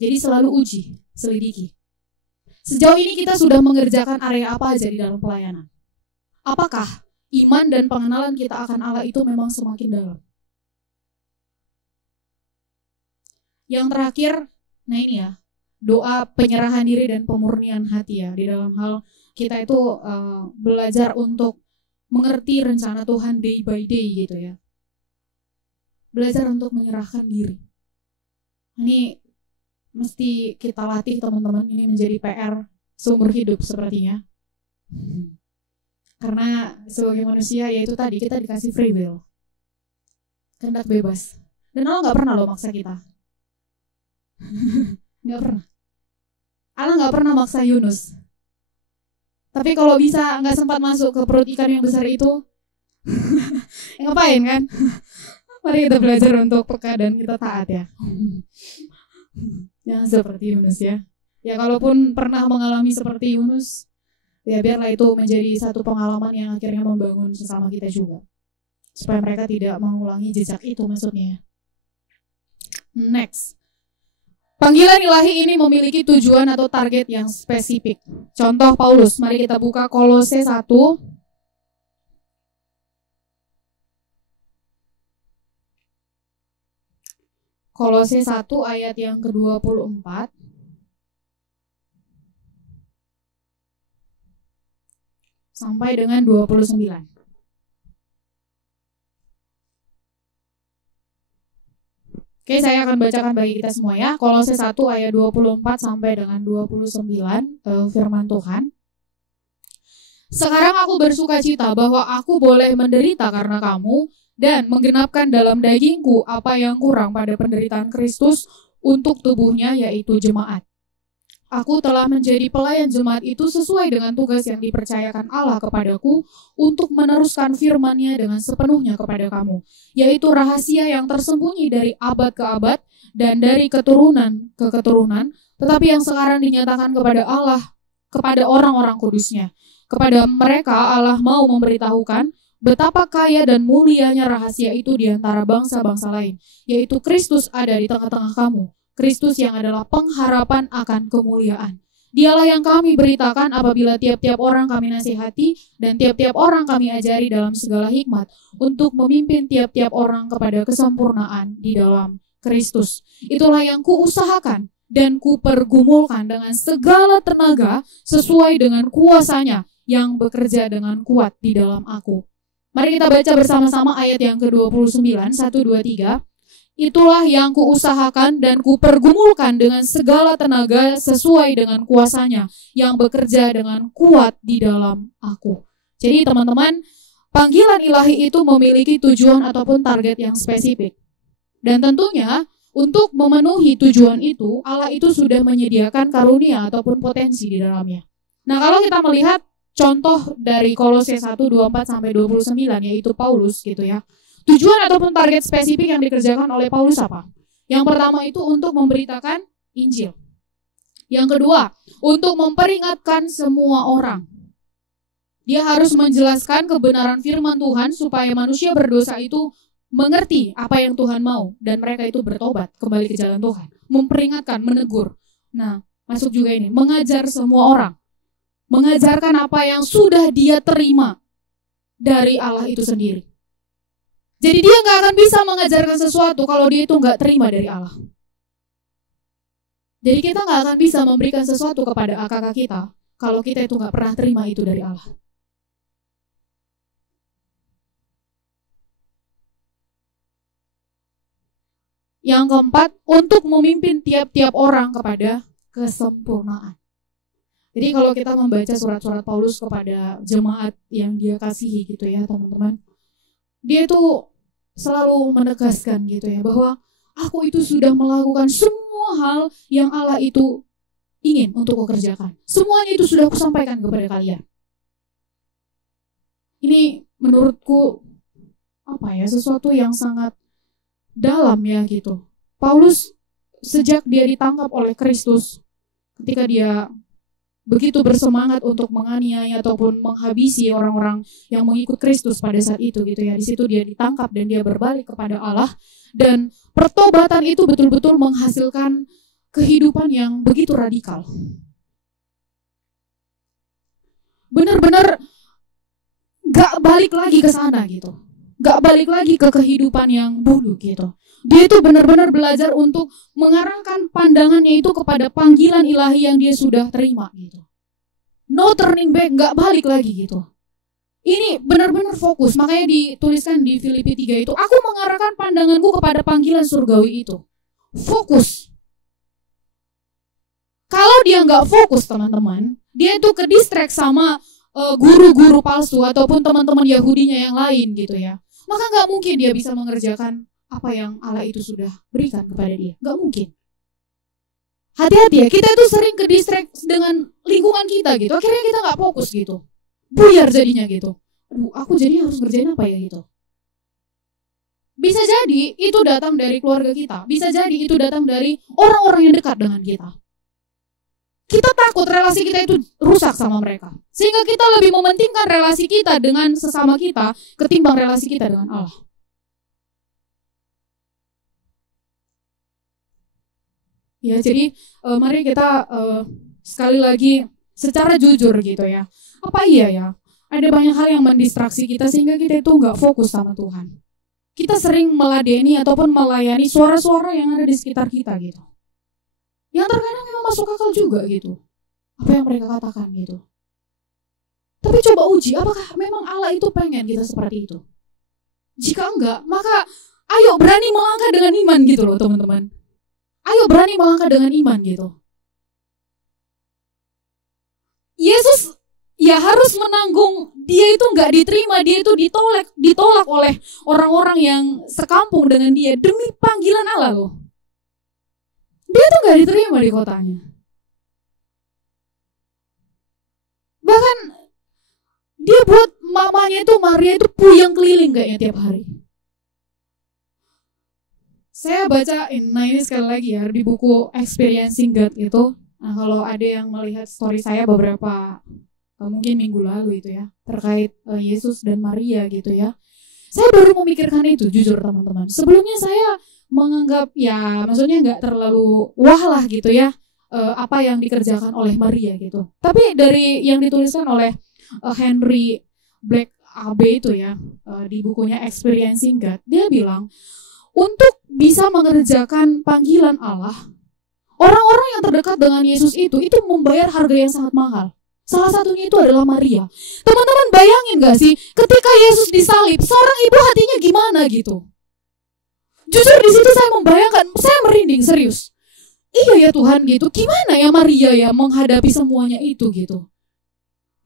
Jadi selalu uji, selidiki. Sejauh ini kita sudah mengerjakan area apa aja di dalam pelayanan? Apakah iman dan pengenalan kita akan Allah itu memang semakin dalam? Yang terakhir, nah ini ya, doa penyerahan diri dan pemurnian hati ya, di dalam hal kita itu belajar untuk mengerti rencana Tuhan day by day gitu ya. Belajar untuk menyerahkan diri. Ini mesti kita latih teman-teman, ini menjadi PR seumur hidup sepertinya. Karena sebagai manusia ya itu tadi, kita dikasih free will, kehendak bebas. Dan Allah gak pernah loh maksa kita. Gak pernah. Allah gak pernah maksa Yunus. Tapi kalau bisa nggak sempat masuk ke perut ikan yang besar itu, ngapain kan? Mari kita belajar untuk peka dan kita taat ya. Jangan seperti Yunus ya. Ya kalaupun pernah mengalami seperti Yunus, ya biarlah itu menjadi satu pengalaman yang akhirnya membangun sesama kita juga. Supaya mereka tidak mengulangi jejak itu maksudnya. Next. Panggilan ilahi ini memiliki tujuan atau target yang spesifik. Contoh Paulus, mari kita buka Kolose 1. Kolose 1 ayat yang ke-24. Sampai dengan 29. Oke, saya akan bacakan bagi kita semua ya. Kolose 1 ayat 24 sampai dengan 29 firman Tuhan. Sekarang aku bersuka cita bahwa aku boleh menderita karena kamu dan menggenapkan dalam dagingku apa yang kurang pada penderitaan Kristus untuk tubuhnya yaitu jemaat. Aku telah menjadi pelayan jemaat itu sesuai dengan tugas yang dipercayakan Allah kepadaku untuk meneruskan firman-Nya dengan sepenuhnya kepada kamu, yaitu rahasia yang tersembunyi dari abad ke abad dan dari keturunan ke keturunan, tetapi yang sekarang dinyatakan kepada Allah, kepada orang-orang kudusnya. Kepada mereka Allah mau memberitahukan betapa kaya dan mulianya rahasia itu di antara bangsa-bangsa lain, yaitu Kristus ada di tengah-tengah kamu. Kristus yang adalah pengharapan akan kemuliaan. Dialah yang kami beritakan apabila tiap-tiap orang kami nasihati dan tiap-tiap orang kami ajari dalam segala hikmat untuk memimpin tiap-tiap orang kepada kesempurnaan di dalam Kristus. Itulah yang kuusahakan dan kupergumulkan dengan segala tenaga sesuai dengan kuasanya yang bekerja dengan kuat di dalam aku. Mari kita baca bersama-sama ayat yang ke-29, 1, 2, 3. Itulah yang kuusahakan dan kupergumulkan dengan segala tenaga sesuai dengan kuasanya yang bekerja dengan kuat di dalam aku. Jadi teman-teman, panggilan ilahi itu memiliki tujuan ataupun target yang spesifik. Dan tentunya untuk memenuhi tujuan itu, Allah itu sudah menyediakan karunia ataupun potensi di dalamnya. Nah, kalau kita melihat contoh dari Kolose 1:24-29 yaitu Paulus gitu ya. Tujuan ataupun target spesifik yang dikerjakan oleh Paulus apa? Yang pertama itu untuk memberitakan Injil. Yang kedua, untuk memperingatkan semua orang. Dia harus menjelaskan kebenaran firman Tuhan supaya manusia berdosa itu mengerti apa yang Tuhan mau dan mereka itu bertobat kembali ke jalan Tuhan. Memperingatkan, menegur. Nah, masuk juga ini, mengajar semua orang. Mengajarkan apa yang sudah dia terima dari Allah itu sendiri. Jadi dia nggak akan bisa mengajarkan sesuatu kalau dia itu nggak terima dari Allah. Jadi kita nggak akan bisa memberikan sesuatu kepada kakak kita kalau kita itu nggak pernah terima itu dari Allah. Yang keempat, untuk memimpin tiap-tiap orang kepada kesempurnaan. Jadi kalau kita membaca surat-surat Paulus kepada jemaat yang dia kasihi gitu ya teman-teman, dia itu selalu menegaskan gitu ya bahwa aku itu sudah melakukan semua hal yang Allah itu ingin untuk kukerjakan. Semuanya itu sudah kusampaikan kepada kalian. Ini menurutku sesuatu yang sangat dalam ya gitu. Paulus sejak dia ditangkap oleh Kristus, ketika dia begitu bersemangat untuk menganiaya ataupun menghabisi orang-orang yang mengikut Kristus pada saat itu gitu ya. Di situ dia ditangkap dan dia berbalik kepada Allah dan pertobatan itu betul-betul menghasilkan kehidupan yang begitu radikal. Benar-benar gak balik lagi ke sana gitu. Gak balik lagi ke kehidupan yang dulu gitu. Dia itu benar-benar belajar untuk mengarahkan pandangannya itu kepada panggilan ilahi yang dia sudah terima gitu. No turning back, gak balik lagi gitu. Ini benar-benar fokus, makanya dituliskan di Filipi 3 itu, aku mengarahkan pandanganku kepada panggilan surgawi itu. Fokus. Kalau dia gak fokus teman-teman, dia itu ke-distract sama guru-guru palsu ataupun teman-teman Yahudinya yang lain gitu ya. Maka gak mungkin dia bisa mengerjakan apa yang Allah itu sudah berikan kepada dia. Gak mungkin. Hati-hati ya, kita itu sering ke-distract dengan lingkungan kita gitu. Akhirnya kita gak fokus gitu. Buyar jadinya gitu. Aduh, aku jadi harus ngerjain apa ya gitu. Bisa jadi itu datang dari keluarga kita. Bisa jadi itu datang dari orang-orang yang dekat dengan kita. Kita takut relasi kita itu rusak sama mereka. Sehingga kita lebih mementingkan relasi kita dengan sesama kita ketimbang relasi kita dengan Allah. Ya, jadi mari kita sekali lagi secara jujur gitu ya. Apa iya ya? Ada banyak hal yang mendistraksi kita sehingga kita itu nggak fokus sama Tuhan. Kita sering meladeni ataupun melayani suara-suara yang ada di sekitar kita gitu. Yang terkadang memang masuk akal juga gitu. Apa yang mereka katakan gitu. Tapi coba uji, apakah memang Allah itu pengen kita seperti itu? Jika enggak, maka ayo berani melangkah dengan iman gitu loh teman-teman. Ayo berani melangkah dengan iman gitu. Yesus ya harus menanggung, dia itu nggak diterima, dia itu ditolak oleh orang-orang yang sekampung dengan dia demi panggilan Allah loh. Dia tuh nggak diterima di kotanya. Bahkan dia buat mamanya itu, Maria itu puyeng keliling kayaknya tiap hari. Saya baca, nah ini sekali lagi ya, di buku Experiencing God itu. Nah kalau ada yang melihat story saya beberapa, mungkin minggu lalu itu ya, terkait Yesus dan Maria gitu ya. Saya baru memikirkan itu, jujur teman-teman. Sebelumnya saya menganggap ya, maksudnya nggak terlalu wah lah gitu ya, apa yang dikerjakan oleh Maria gitu. Tapi dari yang dituliskan oleh Henry Black AB itu ya, di bukunya Experiencing God, dia bilang, untuk bisa mengerjakan panggilan Allah, orang-orang yang terdekat dengan Yesus itu membayar harga yang sangat mahal. Salah satunya itu adalah Maria. Teman-teman bayangin gak sih, ketika Yesus disalib, seorang ibu hatinya gimana gitu? Jujur di situ saya membayangkan, saya merinding serius. Iya ya Tuhan gitu, gimana ya Maria ya menghadapi semuanya itu gitu?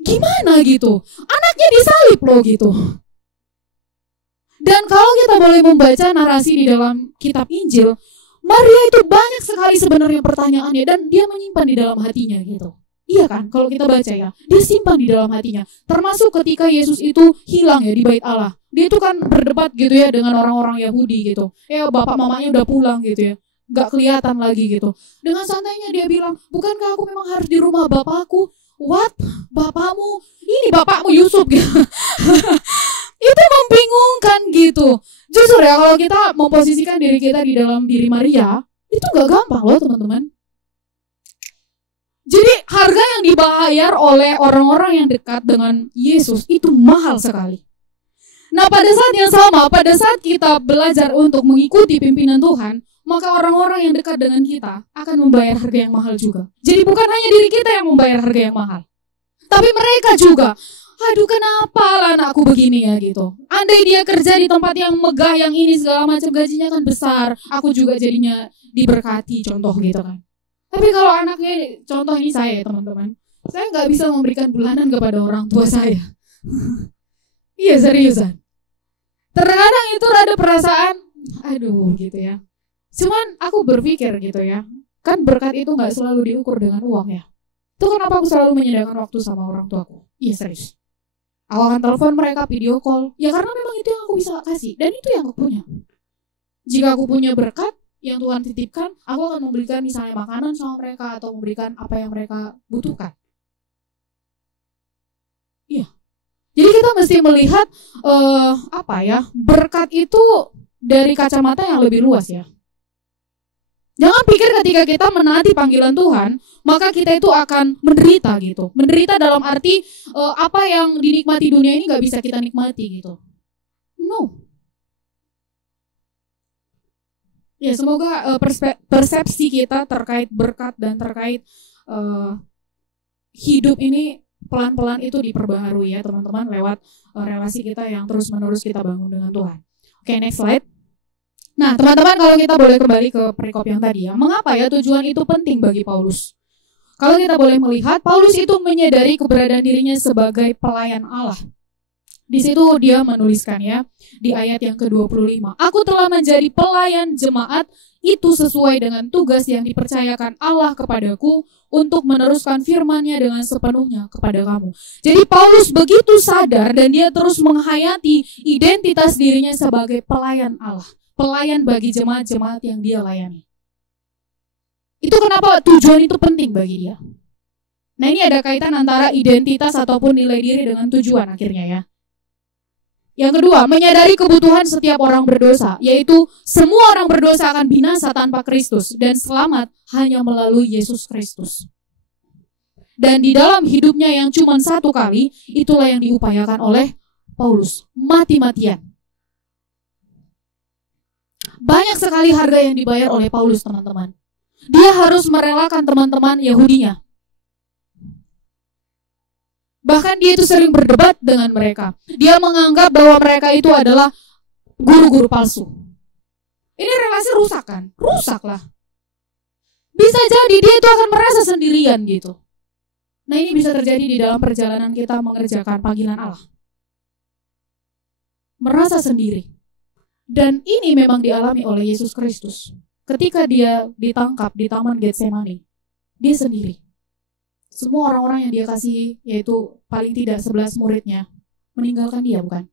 Gimana gitu? Anaknya disalib loh gitu. Dan kalau kita boleh membaca narasi di dalam kitab Injil, Maria itu banyak sekali sebenarnya pertanyaannya dan dia menyimpan di dalam hatinya gitu. Iya kan, kalau kita baca ya, dia simpan di dalam hatinya. Termasuk ketika Yesus itu hilang ya di bait Allah. Dia itu kan berdebat gitu ya dengan orang-orang Yahudi gitu. Bapak mamanya udah pulang gitu ya, gak kelihatan lagi gitu. Dengan santainya dia bilang, bukankah aku memang harus di rumah bapakku? What? Bapakmu? Ini bapakmu Yusuf gitu. Itu membingungkan gitu. Jujur ya, kalau kita memposisikan diri kita di dalam diri Maria, itu gak gampang loh teman-teman. Jadi harga yang dibayar oleh orang-orang yang dekat dengan Yesus itu mahal sekali. Nah pada saat yang sama, pada saat kita belajar untuk mengikuti pimpinan Tuhan, maka orang-orang yang dekat dengan kita akan membayar harga yang mahal juga. Jadi bukan hanya diri kita yang membayar harga yang mahal, tapi mereka juga. Aduh kenapa lah anakku begini ya gitu. Andai dia kerja di tempat yang megah, yang ini segala macam, gajinya kan besar, aku juga jadinya diberkati, contoh gitu kan. Tapi kalau anaknya, contoh ini saya teman-teman, saya nggak bisa memberikan bulanan kepada orang tua saya. Iya seriusan. Terkadang itu ada perasaan, aduh gitu ya. Cuman aku berpikir gitu ya, kan berkat itu nggak selalu diukur dengan uang ya. Itu kenapa aku selalu menyediakan waktu sama orang tuaku. Iya serius. Aku akan telepon mereka, video call. Ya karena memang itu yang aku bisa kasih, dan itu yang aku punya. Jika aku punya berkat yang Tuhan titipkan, aku akan memberikan misalnya makanan sama mereka atau memberikan apa yang mereka butuhkan. Iya. Jadi kita mesti melihat berkat itu dari kacamata yang lebih luas ya. Jangan pikir ketika kita menaati panggilan Tuhan, maka kita itu akan menderita gitu. Menderita dalam arti apa yang dinikmati dunia ini gak bisa kita nikmati gitu. No. Ya semoga persepsi kita terkait berkat dan terkait hidup ini pelan-pelan itu diperbaharui ya teman-teman lewat relasi kita yang terus-menerus kita bangun dengan Tuhan. Oke, next slide. Nah teman-teman, kalau kita boleh kembali ke perikop yang tadi ya, mengapa ya tujuan itu penting bagi Paulus? Kalau kita boleh melihat, Paulus itu menyadari keberadaan dirinya sebagai pelayan Allah. Di situ dia menuliskan ya, di ayat yang ke-25, aku telah menjadi pelayan jemaat itu sesuai dengan tugas yang dipercayakan Allah kepadaku untuk meneruskan firman-Nya dengan sepenuhnya kepada kamu. Jadi Paulus begitu sadar dan dia terus menghayati identitas dirinya sebagai pelayan Allah, pelayan bagi jemaat-jemaat yang dia layani. Itu kenapa tujuan itu penting bagi dia. Nah ini ada kaitan antara identitas ataupun nilai diri dengan tujuan akhirnya ya. Yang kedua, menyadari kebutuhan setiap orang berdosa, yaitu semua orang berdosa akan binasa tanpa Kristus dan selamat hanya melalui Yesus Kristus. Dan di dalam hidupnya yang cuma satu kali, itulah yang diupayakan oleh Paulus, mati-matian. Banyak sekali harga yang dibayar oleh Paulus, teman-teman. Dia harus merelakan teman-teman Yahudinya. Bahkan dia itu sering berdebat dengan mereka. Dia menganggap bahwa mereka itu adalah guru-guru palsu. Ini relasi rusak kan? Rusak lah. Bisa jadi dia itu akan merasa sendirian gitu. Nah ini bisa terjadi di dalam perjalanan kita mengerjakan panggilan Allah. Merasa sendiri. Dan ini memang dialami oleh Yesus Kristus. Ketika dia ditangkap di Taman Getsemani, dia sendiri. semua orang-orang yang dia kasihi, yaitu paling tidak 11 muridnya, meninggalkan dia, bukan?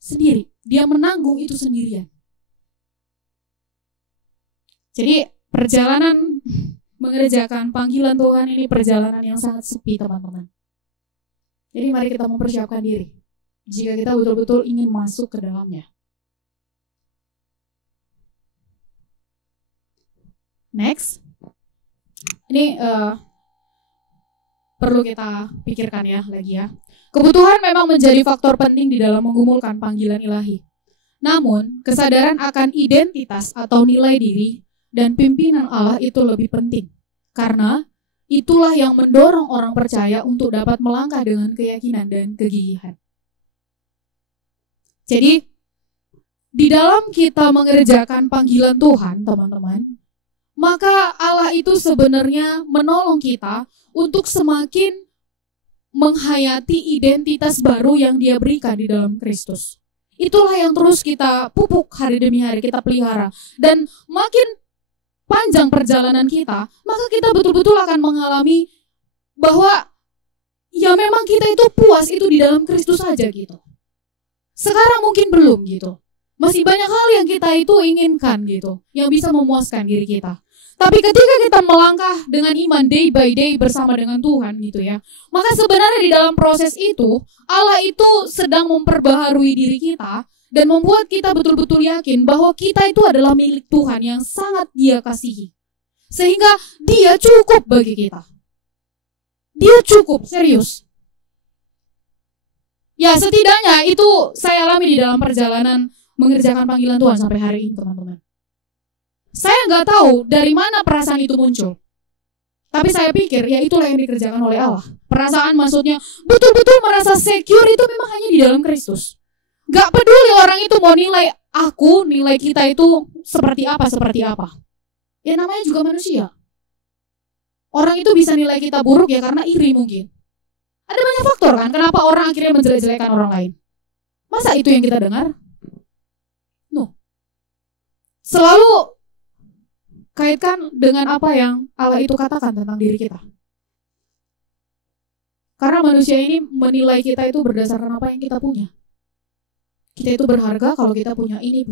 Sendiri. Dia menanggung itu sendirian. Jadi perjalanan mengerjakan panggilan Tuhan ini perjalanan yang sangat sepi, teman-teman. Jadi mari kita mempersiapkan diri jika kita betul-betul ingin masuk ke dalamnya. Next. Ini perlu kita pikirkan ya lagi ya. Kebutuhan memang menjadi faktor penting di dalam menggumulkan panggilan ilahi. Namun, kesadaran akan identitas atau nilai diri dan pimpinan Allah itu lebih penting. Karena itulah yang mendorong orang percaya untuk dapat melangkah dengan keyakinan dan kegigihan. Jadi, di dalam kita mengerjakan panggilan Tuhan, teman-teman, maka Allah itu sebenarnya menolong kita untuk semakin menghayati identitas baru yang Dia berikan di dalam Kristus. Itulah yang terus kita pupuk hari demi hari, kita pelihara. Dan makin panjang perjalanan kita, maka kita betul-betul akan mengalami bahwa ya memang kita itu puas itu di dalam Kristus saja gitu. Sekarang mungkin belum gitu. Masih banyak hal yang kita itu inginkan gitu, yang bisa memuaskan diri kita. Tapi ketika kita melangkah dengan iman day by day bersama dengan Tuhan gitu ya, maka sebenarnya di dalam proses itu Allah itu sedang memperbaharui diri kita dan membuat kita betul-betul yakin bahwa kita itu adalah milik Tuhan yang sangat Dia kasihi. Sehingga Dia cukup bagi kita. Dia cukup, serius. Ya setidaknya itu saya alami di dalam perjalanan mengerjakan panggilan Tuhan sampai hari ini, teman-teman. Saya nggak tahu dari mana perasaan itu muncul. Tapi saya pikir ya itulah yang dikerjakan oleh Allah. Perasaan maksudnya betul-betul merasa secure itu memang hanya di dalam Kristus. Gak peduli orang itu mau nilai aku, nilai kita itu seperti apa. Ya namanya juga manusia. Orang itu bisa nilai kita buruk ya karena iri mungkin. Ada banyak faktor kan kenapa orang akhirnya menjelek-jelekan orang lain. Masa itu yang kita dengar? No. Selalu kaitkan dengan apa yang Allah itu katakan tentang diri kita. Karena manusia ini menilai kita itu berdasarkan apa yang kita punya. Kita itu berharga kalau kita punya ini.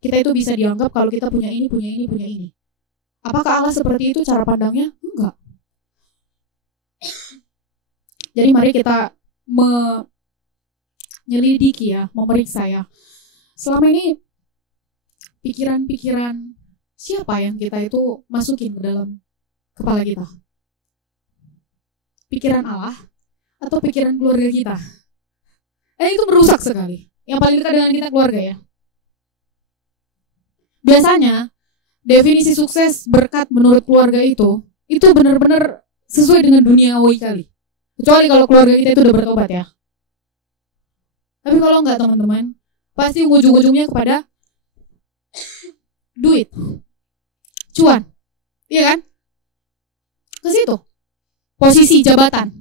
Kita itu bisa dianggap kalau kita punya ini. Apakah Allah seperti itu cara pandangnya? Enggak. Jadi mari kita menyelidiki ya, memeriksa ya. Selama ini pikiran-pikiran siapa yang kita itu masukin ke dalam kepala kita? Pikiran Allah atau pikiran keluarga kita? Itu merusak sekali. Yang paling dekat dengan kita keluarga ya. Biasanya definisi sukses berkat menurut keluarga itu benar-benar sesuai dengan duniawi kali. Kecuali kalau keluarga kita itu udah bertobat ya. Tapi kalau enggak teman-teman, pasti ujung-ujungnya kepada duit, cuan, iya kan? Ke situ, posisi jabatan.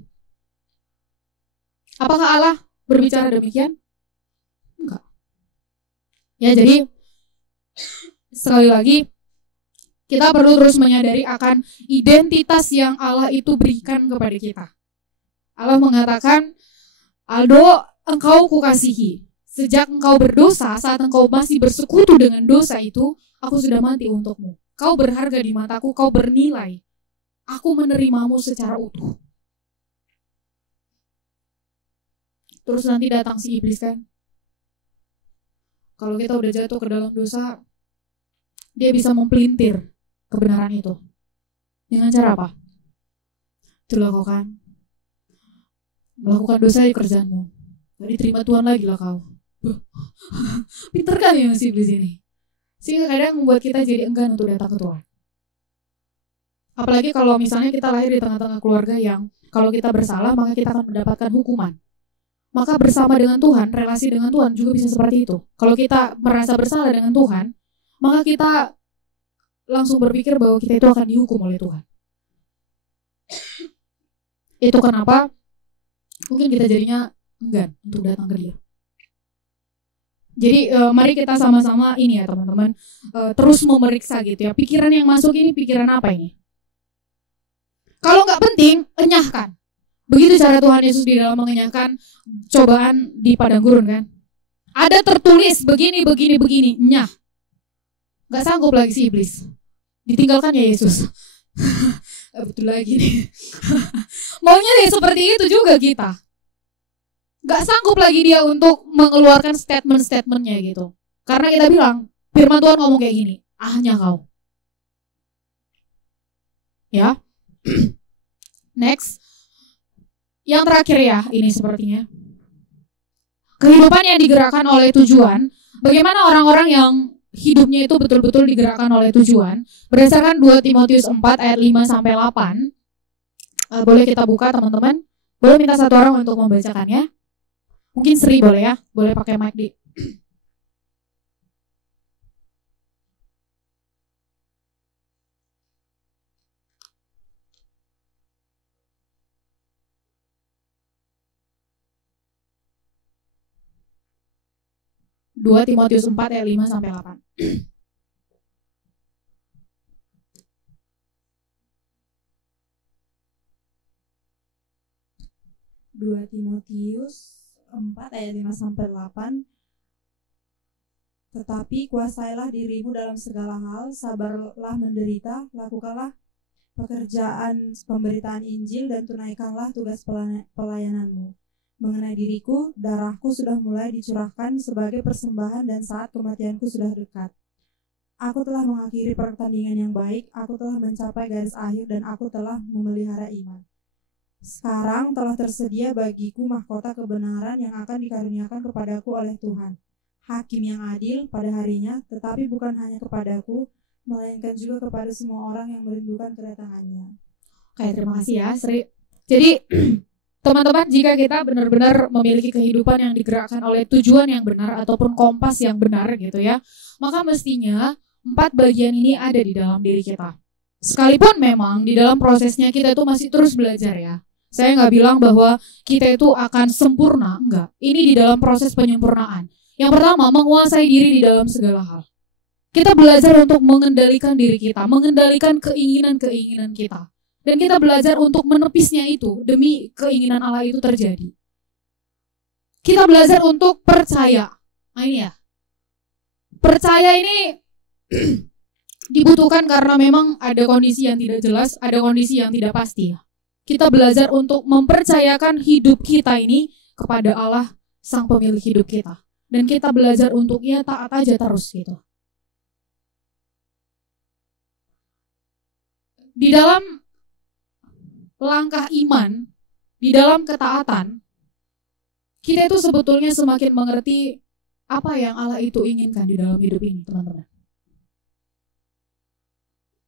Apakah Allah berbicara demikian? Enggak. Ya jadi sekali lagi kita perlu terus menyadari akan identitas yang Allah itu berikan kepada kita. Allah mengatakan, Aldo, engkau kukasihi. Sejak engkau berdosa, saat engkau masih bersekutu dengan dosa itu, aku sudah mati untukmu. Kau berharga di mataku, kau bernilai. Aku menerimamu secara utuh. Terus nanti datang si iblis kan. Kalau kita udah jatuh ke dalam dosa, dia bisa mempelintir kebenaran itu. Dengan cara apa? Itulah kau kan. Melakukan dosa di kerjaanmu. Gak diterima Tuhan lagi lah kau. Pinter kan ya si iblis ini. Sehingga kadang membuat kita jadi enggan untuk datang ke Tuhan. Apalagi kalau misalnya kita lahir di tengah-tengah keluarga yang kalau kita bersalah maka kita akan mendapatkan hukuman. Maka bersama dengan Tuhan, relasi dengan Tuhan juga bisa seperti itu. Kalau kita merasa bersalah dengan Tuhan, maka kita langsung berpikir bahwa kita itu akan dihukum oleh Tuhan. Itu kenapa mungkin kita jadinya enggan untuk datang ke Dia. Jadi mari kita sama-sama ini ya teman-teman, terus memeriksa gitu ya. Pikiran yang masuk ini pikiran apa ini? Kalau nggak penting, enyahkan. Begitu cara Tuhan Yesus di dalam mengenyahkan cobaan di padang gurun kan. Ada tertulis begini, nyah. Gak sanggup lagi si iblis. Ditinggalkan ya Yesus. Betul lagi nih. Maunya ya seperti itu juga kita. Gak sanggup lagi dia untuk mengeluarkan statement-statementnya gitu. Karena kita bilang, firman Tuhan ngomong kayak gini, ahnya kau. Ya. Next. Yang terakhir ya, ini sepertinya. Kehidupan yang digerakkan oleh tujuan. Bagaimana orang-orang yang hidupnya itu betul-betul digerakkan oleh tujuan. Berdasarkan 2 Timotius 4 ayat 5-8. Boleh kita buka teman-teman. Boleh minta satu orang untuk membacakannya. Mungkin Sri boleh ya. Boleh pakai mic di. Dua Timotius 4 ayat 5-8. Dua Timotius 4 ayat 5-8. Tetapi kuasailah dirimu dalam segala hal, sabarlah menderita, lakukanlah pekerjaan pemberitaan Injil dan tunaikanlah tugas pelayananmu. Mengenai diriku, darahku sudah mulai dicurahkan sebagai persembahan dan saat kematianku sudah dekat. Aku telah mengakhiri pertandingan yang baik, aku telah mencapai garis akhir dan aku telah memelihara iman. Sekarang telah tersedia bagiku mahkota kebenaran yang akan dikaruniakan kepadaku oleh Tuhan, Hakim yang adil pada harinya, tetapi bukan hanya kepadaku, melainkan juga kepada semua orang yang merindukan kedatangannya. Oke, terima kasih ya Sri. Jadi teman-teman, jika kita benar-benar memiliki kehidupan yang digerakkan oleh tujuan yang benar ataupun kompas yang benar gitu ya, maka mestinya 4 bagian ini ada di dalam diri kita. Sekalipun memang di dalam prosesnya kita itu masih terus belajar ya. Saya nggak bilang bahwa kita itu akan sempurna, enggak. Ini di dalam proses penyempurnaan. Yang pertama, menguasai diri di dalam segala hal. Kita belajar untuk mengendalikan diri kita, mengendalikan keinginan-keinginan kita. Dan kita belajar untuk menepisnya itu demi keinginan Allah itu terjadi. Kita belajar untuk percaya. Nah ini ya. Percaya ini dibutuhkan karena memang ada kondisi yang tidak jelas, ada kondisi yang tidak pasti ya. Kita belajar untuk mempercayakan hidup kita ini kepada Allah, Sang Pemilik hidup kita. Dan kita belajar untuk ya taat aja terus gitu. Di dalam langkah iman, di dalam ketaatan, kita itu sebetulnya semakin mengerti apa yang Allah itu inginkan di dalam hidup ini, teman-teman.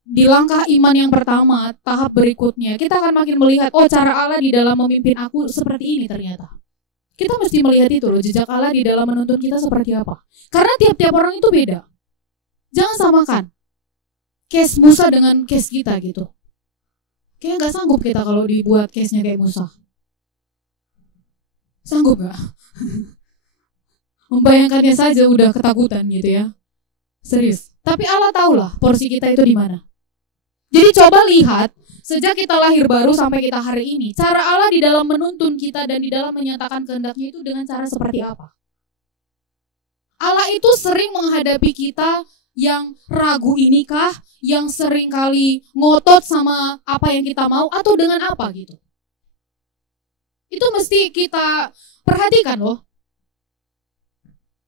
Di langkah iman yang pertama, tahap berikutnya, kita akan makin melihat, oh cara Allah di dalam memimpin aku seperti ini ternyata. Kita mesti melihat itu loh, jejak Allah di dalam menuntun kita seperti apa. Karena tiap-tiap orang itu beda. Jangan samakan case Musa dengan case kita gitu. Kayaknya gak sanggup kita kalau dibuat case-nya kayak Musa. Sanggup gak? Membayangkannya saja udah ketakutan gitu ya. Serius. Tapi Allah tahulah porsi kita itu di mana. Jadi coba lihat, sejak kita lahir baru sampai kita hari ini, cara Allah di dalam menuntun kita dan di dalam menyatakan kehendaknya itu dengan cara seperti apa? Allah itu sering menghadapi kita yang ragu inikah, yang sering kali ngotot sama apa yang kita mau, atau dengan apa gitu. Itu mesti kita perhatikan loh.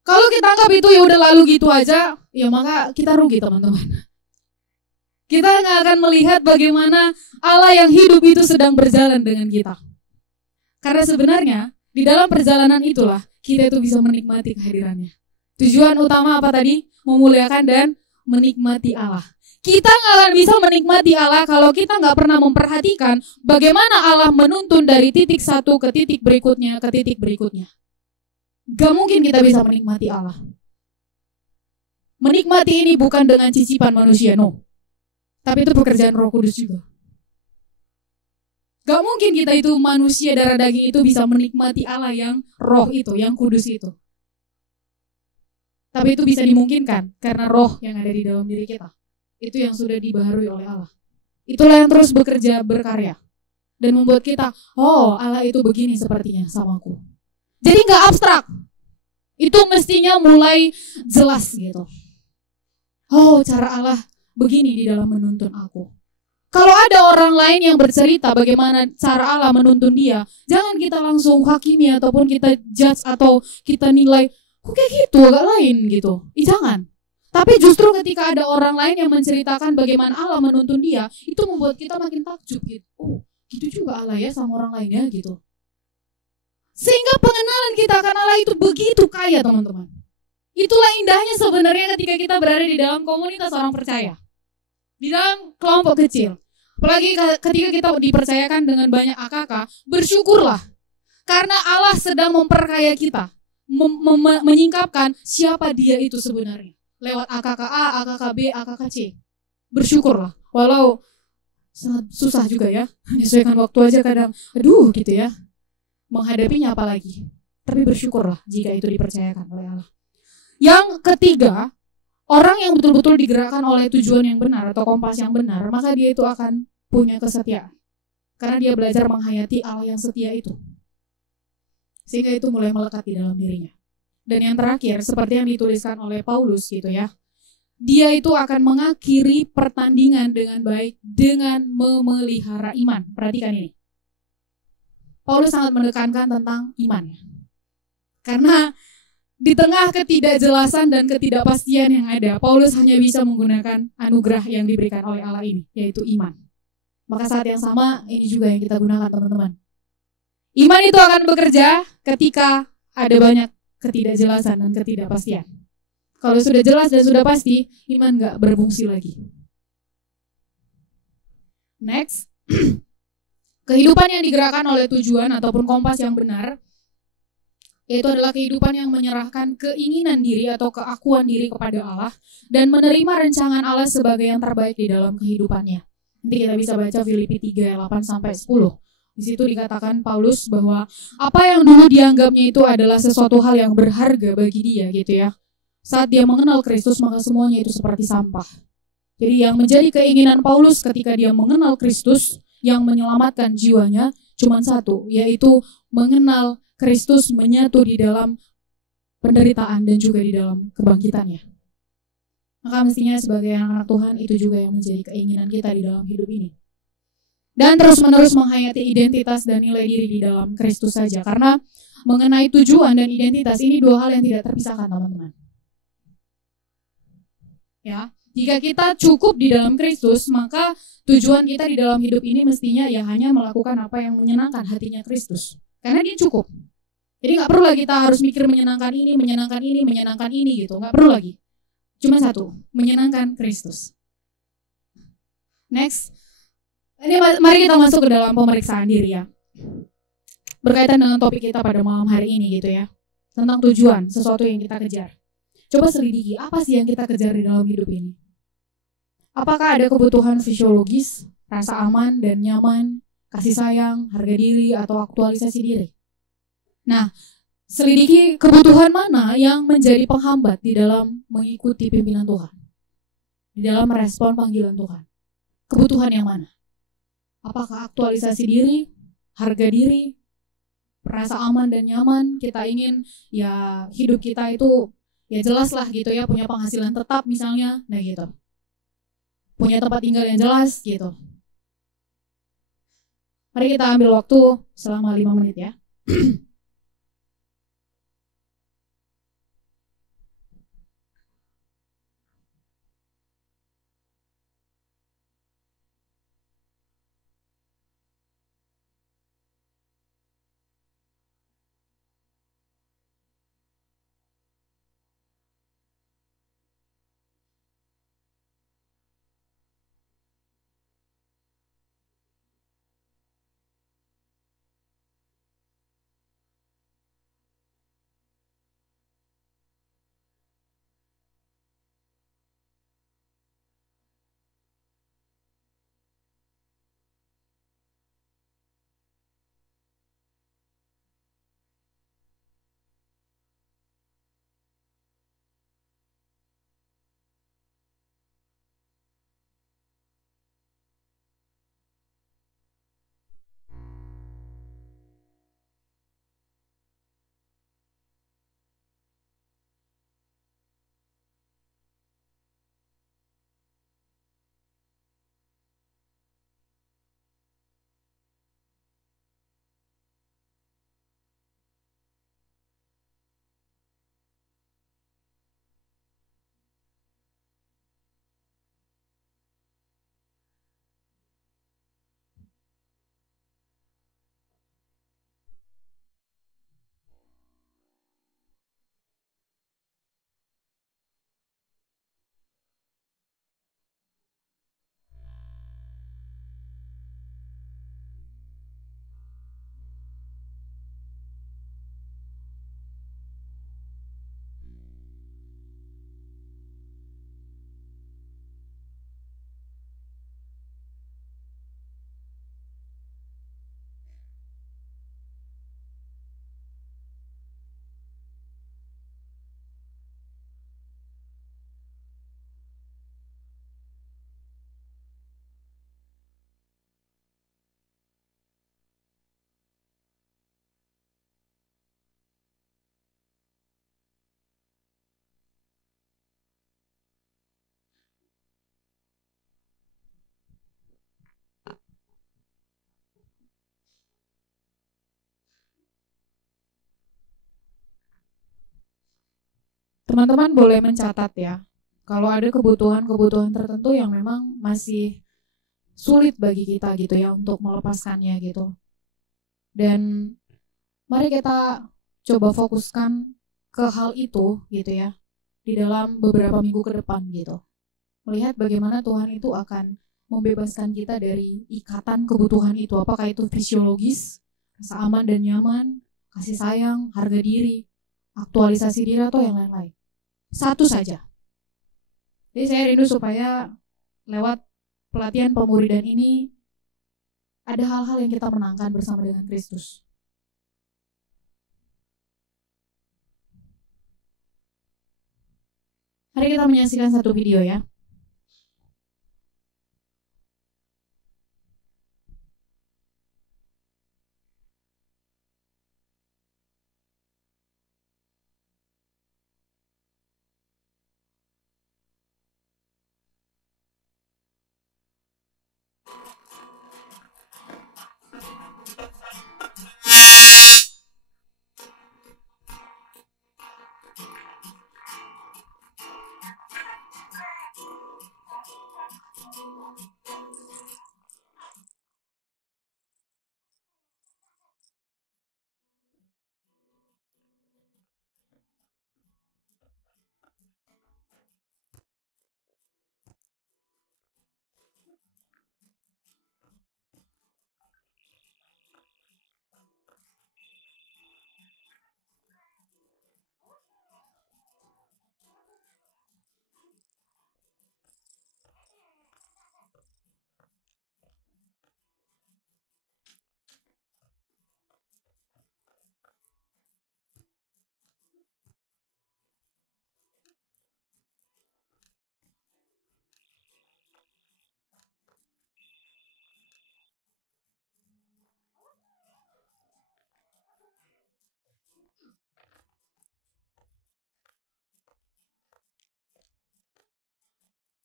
Kalau kita anggap itu ya udah lalu gitu aja, ya maka kita rugi teman-teman. Kita nggak akan melihat bagaimana Allah yang hidup itu sedang berjalan dengan kita. Karena sebenarnya di dalam perjalanan itulah kita itu bisa menikmati kehadirannya. Tujuan utama apa tadi? Memuliakan dan menikmati Allah. Kita nggak akan bisa menikmati Allah kalau kita nggak pernah memperhatikan bagaimana Allah menuntun dari titik satu ke titik berikutnya, ke titik berikutnya. Gak mungkin kita bisa menikmati Allah. Menikmati ini bukan dengan cicipan manusia, no. Tapi itu pekerjaan Roh Kudus juga. Gak mungkin kita itu manusia darah daging itu bisa menikmati Allah yang roh itu, yang kudus itu. Tapi itu bisa dimungkinkan karena roh yang ada di dalam diri kita. Itu yang sudah dibaharui oleh Allah. Itulah yang terus bekerja berkarya dan membuat kita, oh Allah itu begini sepertinya samaku. Jadi nggak abstrak. Itu mestinya mulai jelas gitu. Oh, cara Allah begini di dalam menuntun aku. Kalau ada orang lain yang bercerita bagaimana cara Allah menuntun dia, jangan kita langsung hakimi ataupun kita judge atau kita nilai, kok kayak gitu, agak lain gitu. Jangan. Tapi justru ketika ada orang lain yang menceritakan bagaimana Allah menuntun dia, itu membuat kita makin takjub gitu. Oh, gitu juga Allah ya sama orang lainnya gitu. Sehingga pengenalan kita akan Allah itu begitu kaya, teman-teman. Itulah indahnya sebenarnya ketika kita berada di dalam komunitas orang percaya. Di dalam kelompok kecil. Apalagi ketika kita dipercayakan dengan banyak AKK, bersyukurlah. Karena Allah sedang memperkaya kita. Menyingkapkan siapa dia itu sebenarnya. Lewat AKK A, AKK B, AKK C. Bersyukurlah. Walau sangat susah juga ya. Menyesuaikan waktu aja kadang, aduh gitu ya. Menghadapinya apalagi. Tapi bersyukurlah jika itu dipercayakan oleh Allah. Yang ketiga, orang yang betul-betul digerakkan oleh tujuan yang benar atau kompas yang benar, maka dia itu akan punya kesetiaan. Karena dia belajar menghayati Allah yang setia itu. Sehingga itu mulai melekat di dalam dirinya. Dan yang terakhir, seperti yang dituliskan oleh Paulus gitu ya. Dia itu akan mengakhiri pertandingan dengan baik dengan memelihara iman. Perhatikan ini. Paulus sangat menekankan tentang iman. Karena di tengah ketidakjelasan dan ketidakpastian yang ada, Paulus hanya bisa menggunakan anugerah yang diberikan oleh Allah ini, yaitu iman. Maka saat yang sama, ini juga yang kita gunakan, teman-teman. Iman itu akan bekerja ketika ada banyak ketidakjelasan dan ketidakpastian. Kalau sudah jelas dan sudah pasti, iman gak berfungsi lagi. Next. Kehidupan yang digerakkan oleh tujuan ataupun kompas yang benar, yaitu adalah kehidupan yang menyerahkan keinginan diri atau keakuan diri kepada Allah dan menerima rancangan Allah sebagai yang terbaik di dalam kehidupannya. Nanti kita bisa baca Filipi 3 ayat 8-10. Di situ dikatakan Paulus bahwa apa yang dulu dianggapnya itu adalah sesuatu hal yang berharga bagi dia gitu ya. Saat dia mengenal Kristus maka semuanya itu seperti sampah. Jadi yang menjadi keinginan Paulus ketika dia mengenal Kristus yang menyelamatkan jiwanya cuma satu, yaitu mengenal Kristus menyatu di dalam penderitaan dan juga di dalam kebangkitannya. Maka mestinya sebagai anak Tuhan itu juga yang menjadi keinginan kita di dalam hidup ini. Dan terus-menerus menghayati identitas dan nilai diri di dalam Kristus saja. Karena mengenai tujuan dan identitas ini dua hal yang tidak terpisahkan, teman-teman. Ya, jika kita cukup di dalam Kristus, maka tujuan kita di dalam hidup ini mestinya ya hanya melakukan apa yang menyenangkan hatinya Kristus. Karena dia cukup. Jadi gak perlu lagi kita harus mikir menyenangkan ini gitu. Gak perlu lagi. Cuma satu, menyenangkan Kristus. Next. Ini mari kita masuk ke dalam pemeriksaan diri ya. Berkaitan dengan topik kita pada malam hari ini gitu ya. Tentang tujuan, sesuatu yang kita kejar. Coba selidiki, apa sih yang kita kejar di dalam hidup ini? Apakah ada kebutuhan fisiologis, rasa aman dan nyaman, kasih sayang, harga diri, atau aktualisasi diri? Nah, selidiki kebutuhan mana yang menjadi penghambat di dalam mengikuti pimpinan Tuhan. Di dalam merespon panggilan Tuhan. Kebutuhan yang mana? Apakah aktualisasi diri, harga diri, rasa aman dan nyaman, kita ingin ya hidup kita itu ya jelas lah gitu ya, punya penghasilan tetap misalnya, nah gitu. Punya tempat tinggal yang jelas gitu. Mari kita ambil waktu selama 5 menit ya. teman-teman boleh mencatat ya, kalau ada kebutuhan-kebutuhan tertentu yang memang masih sulit bagi kita gitu ya untuk melepaskannya gitu. Dan mari kita coba fokuskan ke hal itu gitu ya di dalam beberapa minggu ke depan gitu. Melihat bagaimana Tuhan itu akan membebaskan kita dari ikatan kebutuhan itu, apakah itu fisiologis, rasa aman dan nyaman, kasih sayang, harga diri, aktualisasi diri, atau yang lain-lain. Satu saja. Jadi saya rindu supaya lewat pelatihan pemuridan ini ada hal-hal yang kita menangkan bersama dengan Kristus. Mari kita menyaksikan satu video ya.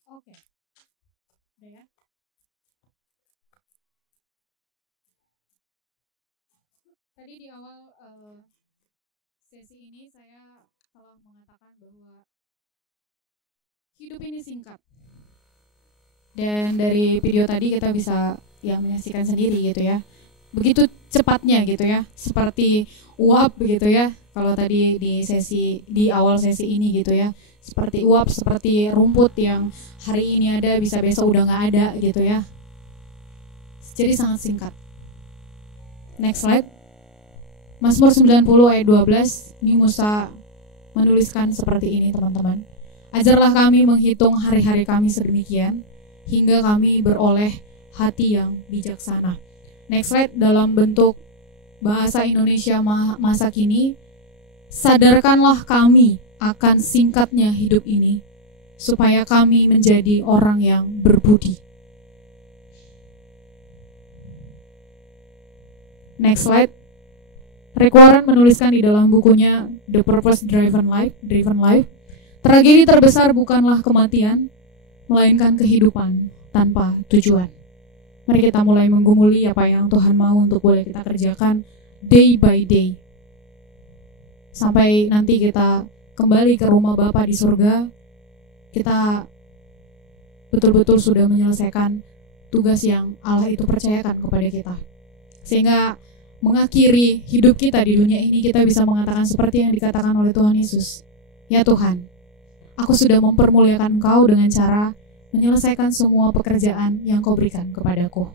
Oke. Udah ya. Tadi di awal sesi ini saya telah mengatakan bahwa hidup ini singkat. Dan dari video tadi kita bisa ya menyaksikan sendiri gitu ya. Begitu cepatnya gitu ya. Seperti uap begitu ya. Kalau tadi di awal sesi ini gitu ya. Seperti uap, seperti rumput yang hari ini ada bisa besok udah nggak ada gitu ya. Jadi sangat singkat. Next slide. Mazmur 90 ayat 12, ini Musa menuliskan seperti ini teman-teman. Ajarlah kami menghitung hari-hari kami sedemikian, hingga kami beroleh hati yang bijaksana. Next slide, dalam bentuk bahasa Indonesia masa kini, sadarkanlah kami akan singkatnya hidup ini, supaya kami menjadi orang yang berbudi. Next slide. Rick Warren menuliskan di dalam bukunya The Purpose Driven Life, tragedi terbesar bukanlah kematian, melainkan kehidupan tanpa tujuan. Mari kita mulai menggumuli apa yang Tuhan mau untuk boleh kita kerjakan day by day. Sampai nanti kita kembali ke rumah Bapa di surga, kita betul-betul sudah menyelesaikan tugas yang Allah itu percayakan kepada kita. Sehingga mengakhiri hidup kita di dunia ini, kita bisa mengatakan seperti yang dikatakan oleh Tuhan Yesus. Ya Tuhan, aku sudah mempermuliakan Engkau dengan cara menyelesaikan semua pekerjaan yang Kau berikan kepadaku.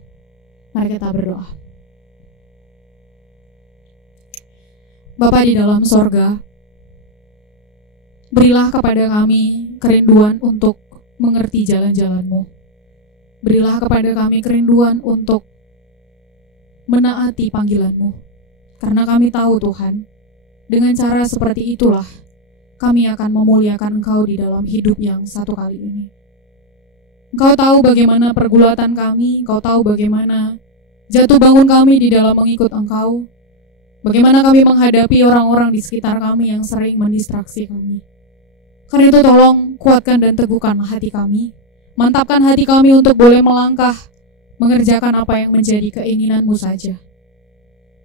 Mari kita berdoa. Bapa di dalam sorga, berilah kepada kami kerinduan untuk mengerti jalan-jalan-Mu. Berilah kepada kami kerinduan untuk menaati panggilan-Mu. Karena kami tahu Tuhan, dengan cara seperti itulah kami akan memuliakan Engkau di dalam hidup yang satu kali ini. Engkau tahu bagaimana pergulatan kami, Engkau tahu bagaimana jatuh bangun kami di dalam mengikut Engkau, bagaimana kami menghadapi orang-orang di sekitar kami yang sering mendistraksi kami. Karena itu tolong kuatkan dan teguhkanlah hati kami, mantapkan hati kami untuk boleh melangkah, mengerjakan apa yang menjadi keinginan-Mu saja.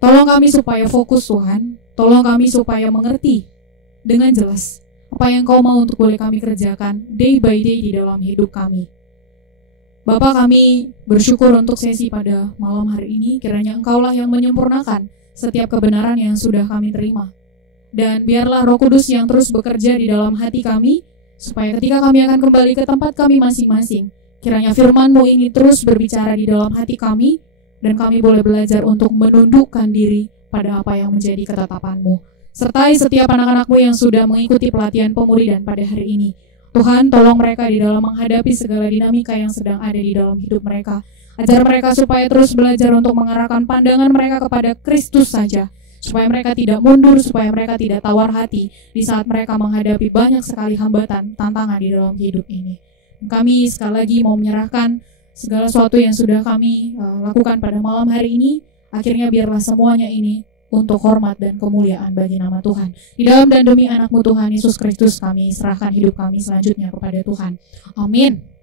Tolong kami supaya fokus Tuhan, tolong kami supaya mengerti dengan jelas apa yang Engkau mau untuk boleh kami kerjakan day by day di dalam hidup kami. Bapa, kami bersyukur untuk sesi pada malam hari ini. Kiranya Engkaulah yang menyempurnakan setiap kebenaran yang sudah kami terima. Dan biarlah Roh Kudus yang terus bekerja di dalam hati kami, supaya ketika kami akan kembali ke tempat kami masing-masing, kiranya firman-Mu ini terus berbicara di dalam hati kami, dan kami boleh belajar untuk menundukkan diri pada apa yang menjadi ketetapan-Mu. Sertai setiap anak-anak-Mu yang sudah mengikuti pelatihan pemuridan pada hari ini. Tuhan, tolong mereka di dalam menghadapi segala dinamika yang sedang ada di dalam hidup mereka. Ajar mereka supaya terus belajar untuk mengarahkan pandangan mereka kepada Kristus saja. Supaya mereka tidak mundur, supaya mereka tidak tawar hati di saat mereka menghadapi banyak sekali hambatan, tantangan di dalam hidup ini. Kami sekali lagi mau menyerahkan segala sesuatu yang sudah kami lakukan pada malam hari ini. Akhirnya biarlah semuanya ini untuk hormat dan kemuliaan bagi nama Tuhan. Di dalam dan demi anak-Mu Tuhan Yesus Kristus, kami serahkan hidup kami selanjutnya kepada Tuhan. Amin.